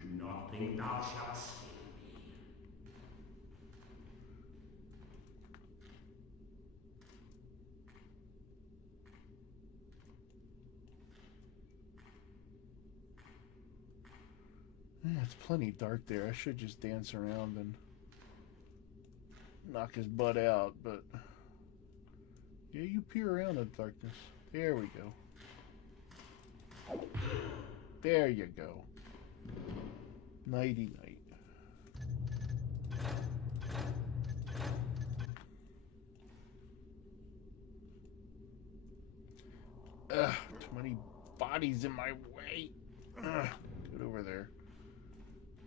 Do not think thou shalt escape Yeah, it's plenty dark there. I should just dance around and knock his butt out, but yeah, you peer around in darkness. There we go. There you go. Nighty night. Ugh, too many bodies in my way. Ugh, get over there.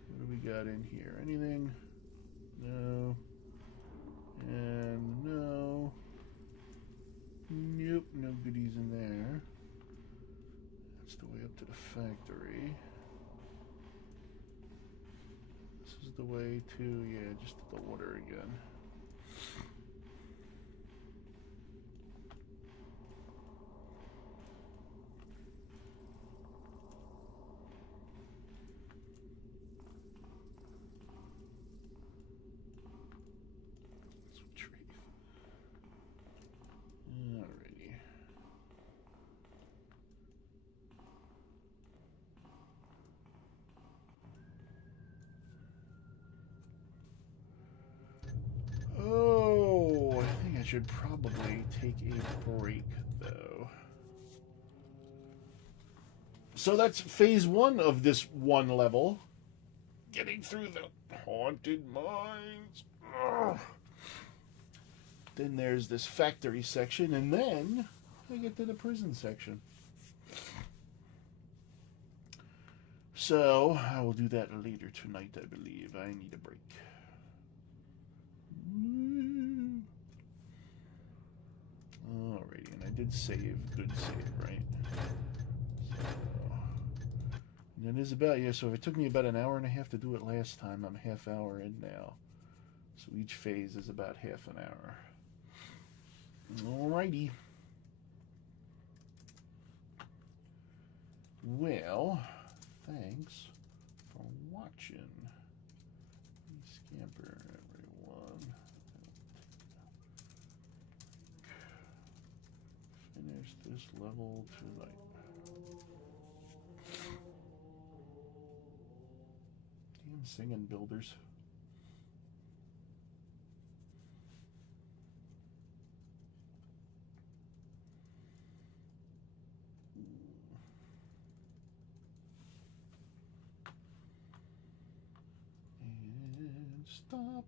What do we got in here? Anything? No. And no. Nope, no goodies in there. That's the way up to the factory. This is the way to, yeah, just to the water again. Let's retrieve. Alrighty. Oh, I think I should probably take a break, though. So that's phase one of this one level. Getting through the haunted mines. Ugh. Then there's this factory section, and then I get to the prison section. So I will do that later tonight, I believe. I need a break. Alrighty, and I did save. Good save, right? So, and it is about, yeah, so if it took me about an hour and a half to do it last time, I'm half hour in now. So each phase is about half an hour. Alrighty. Well, thanks for watching. Scamper, everyone. Finish this level tonight. Damn Singing builders. And stop.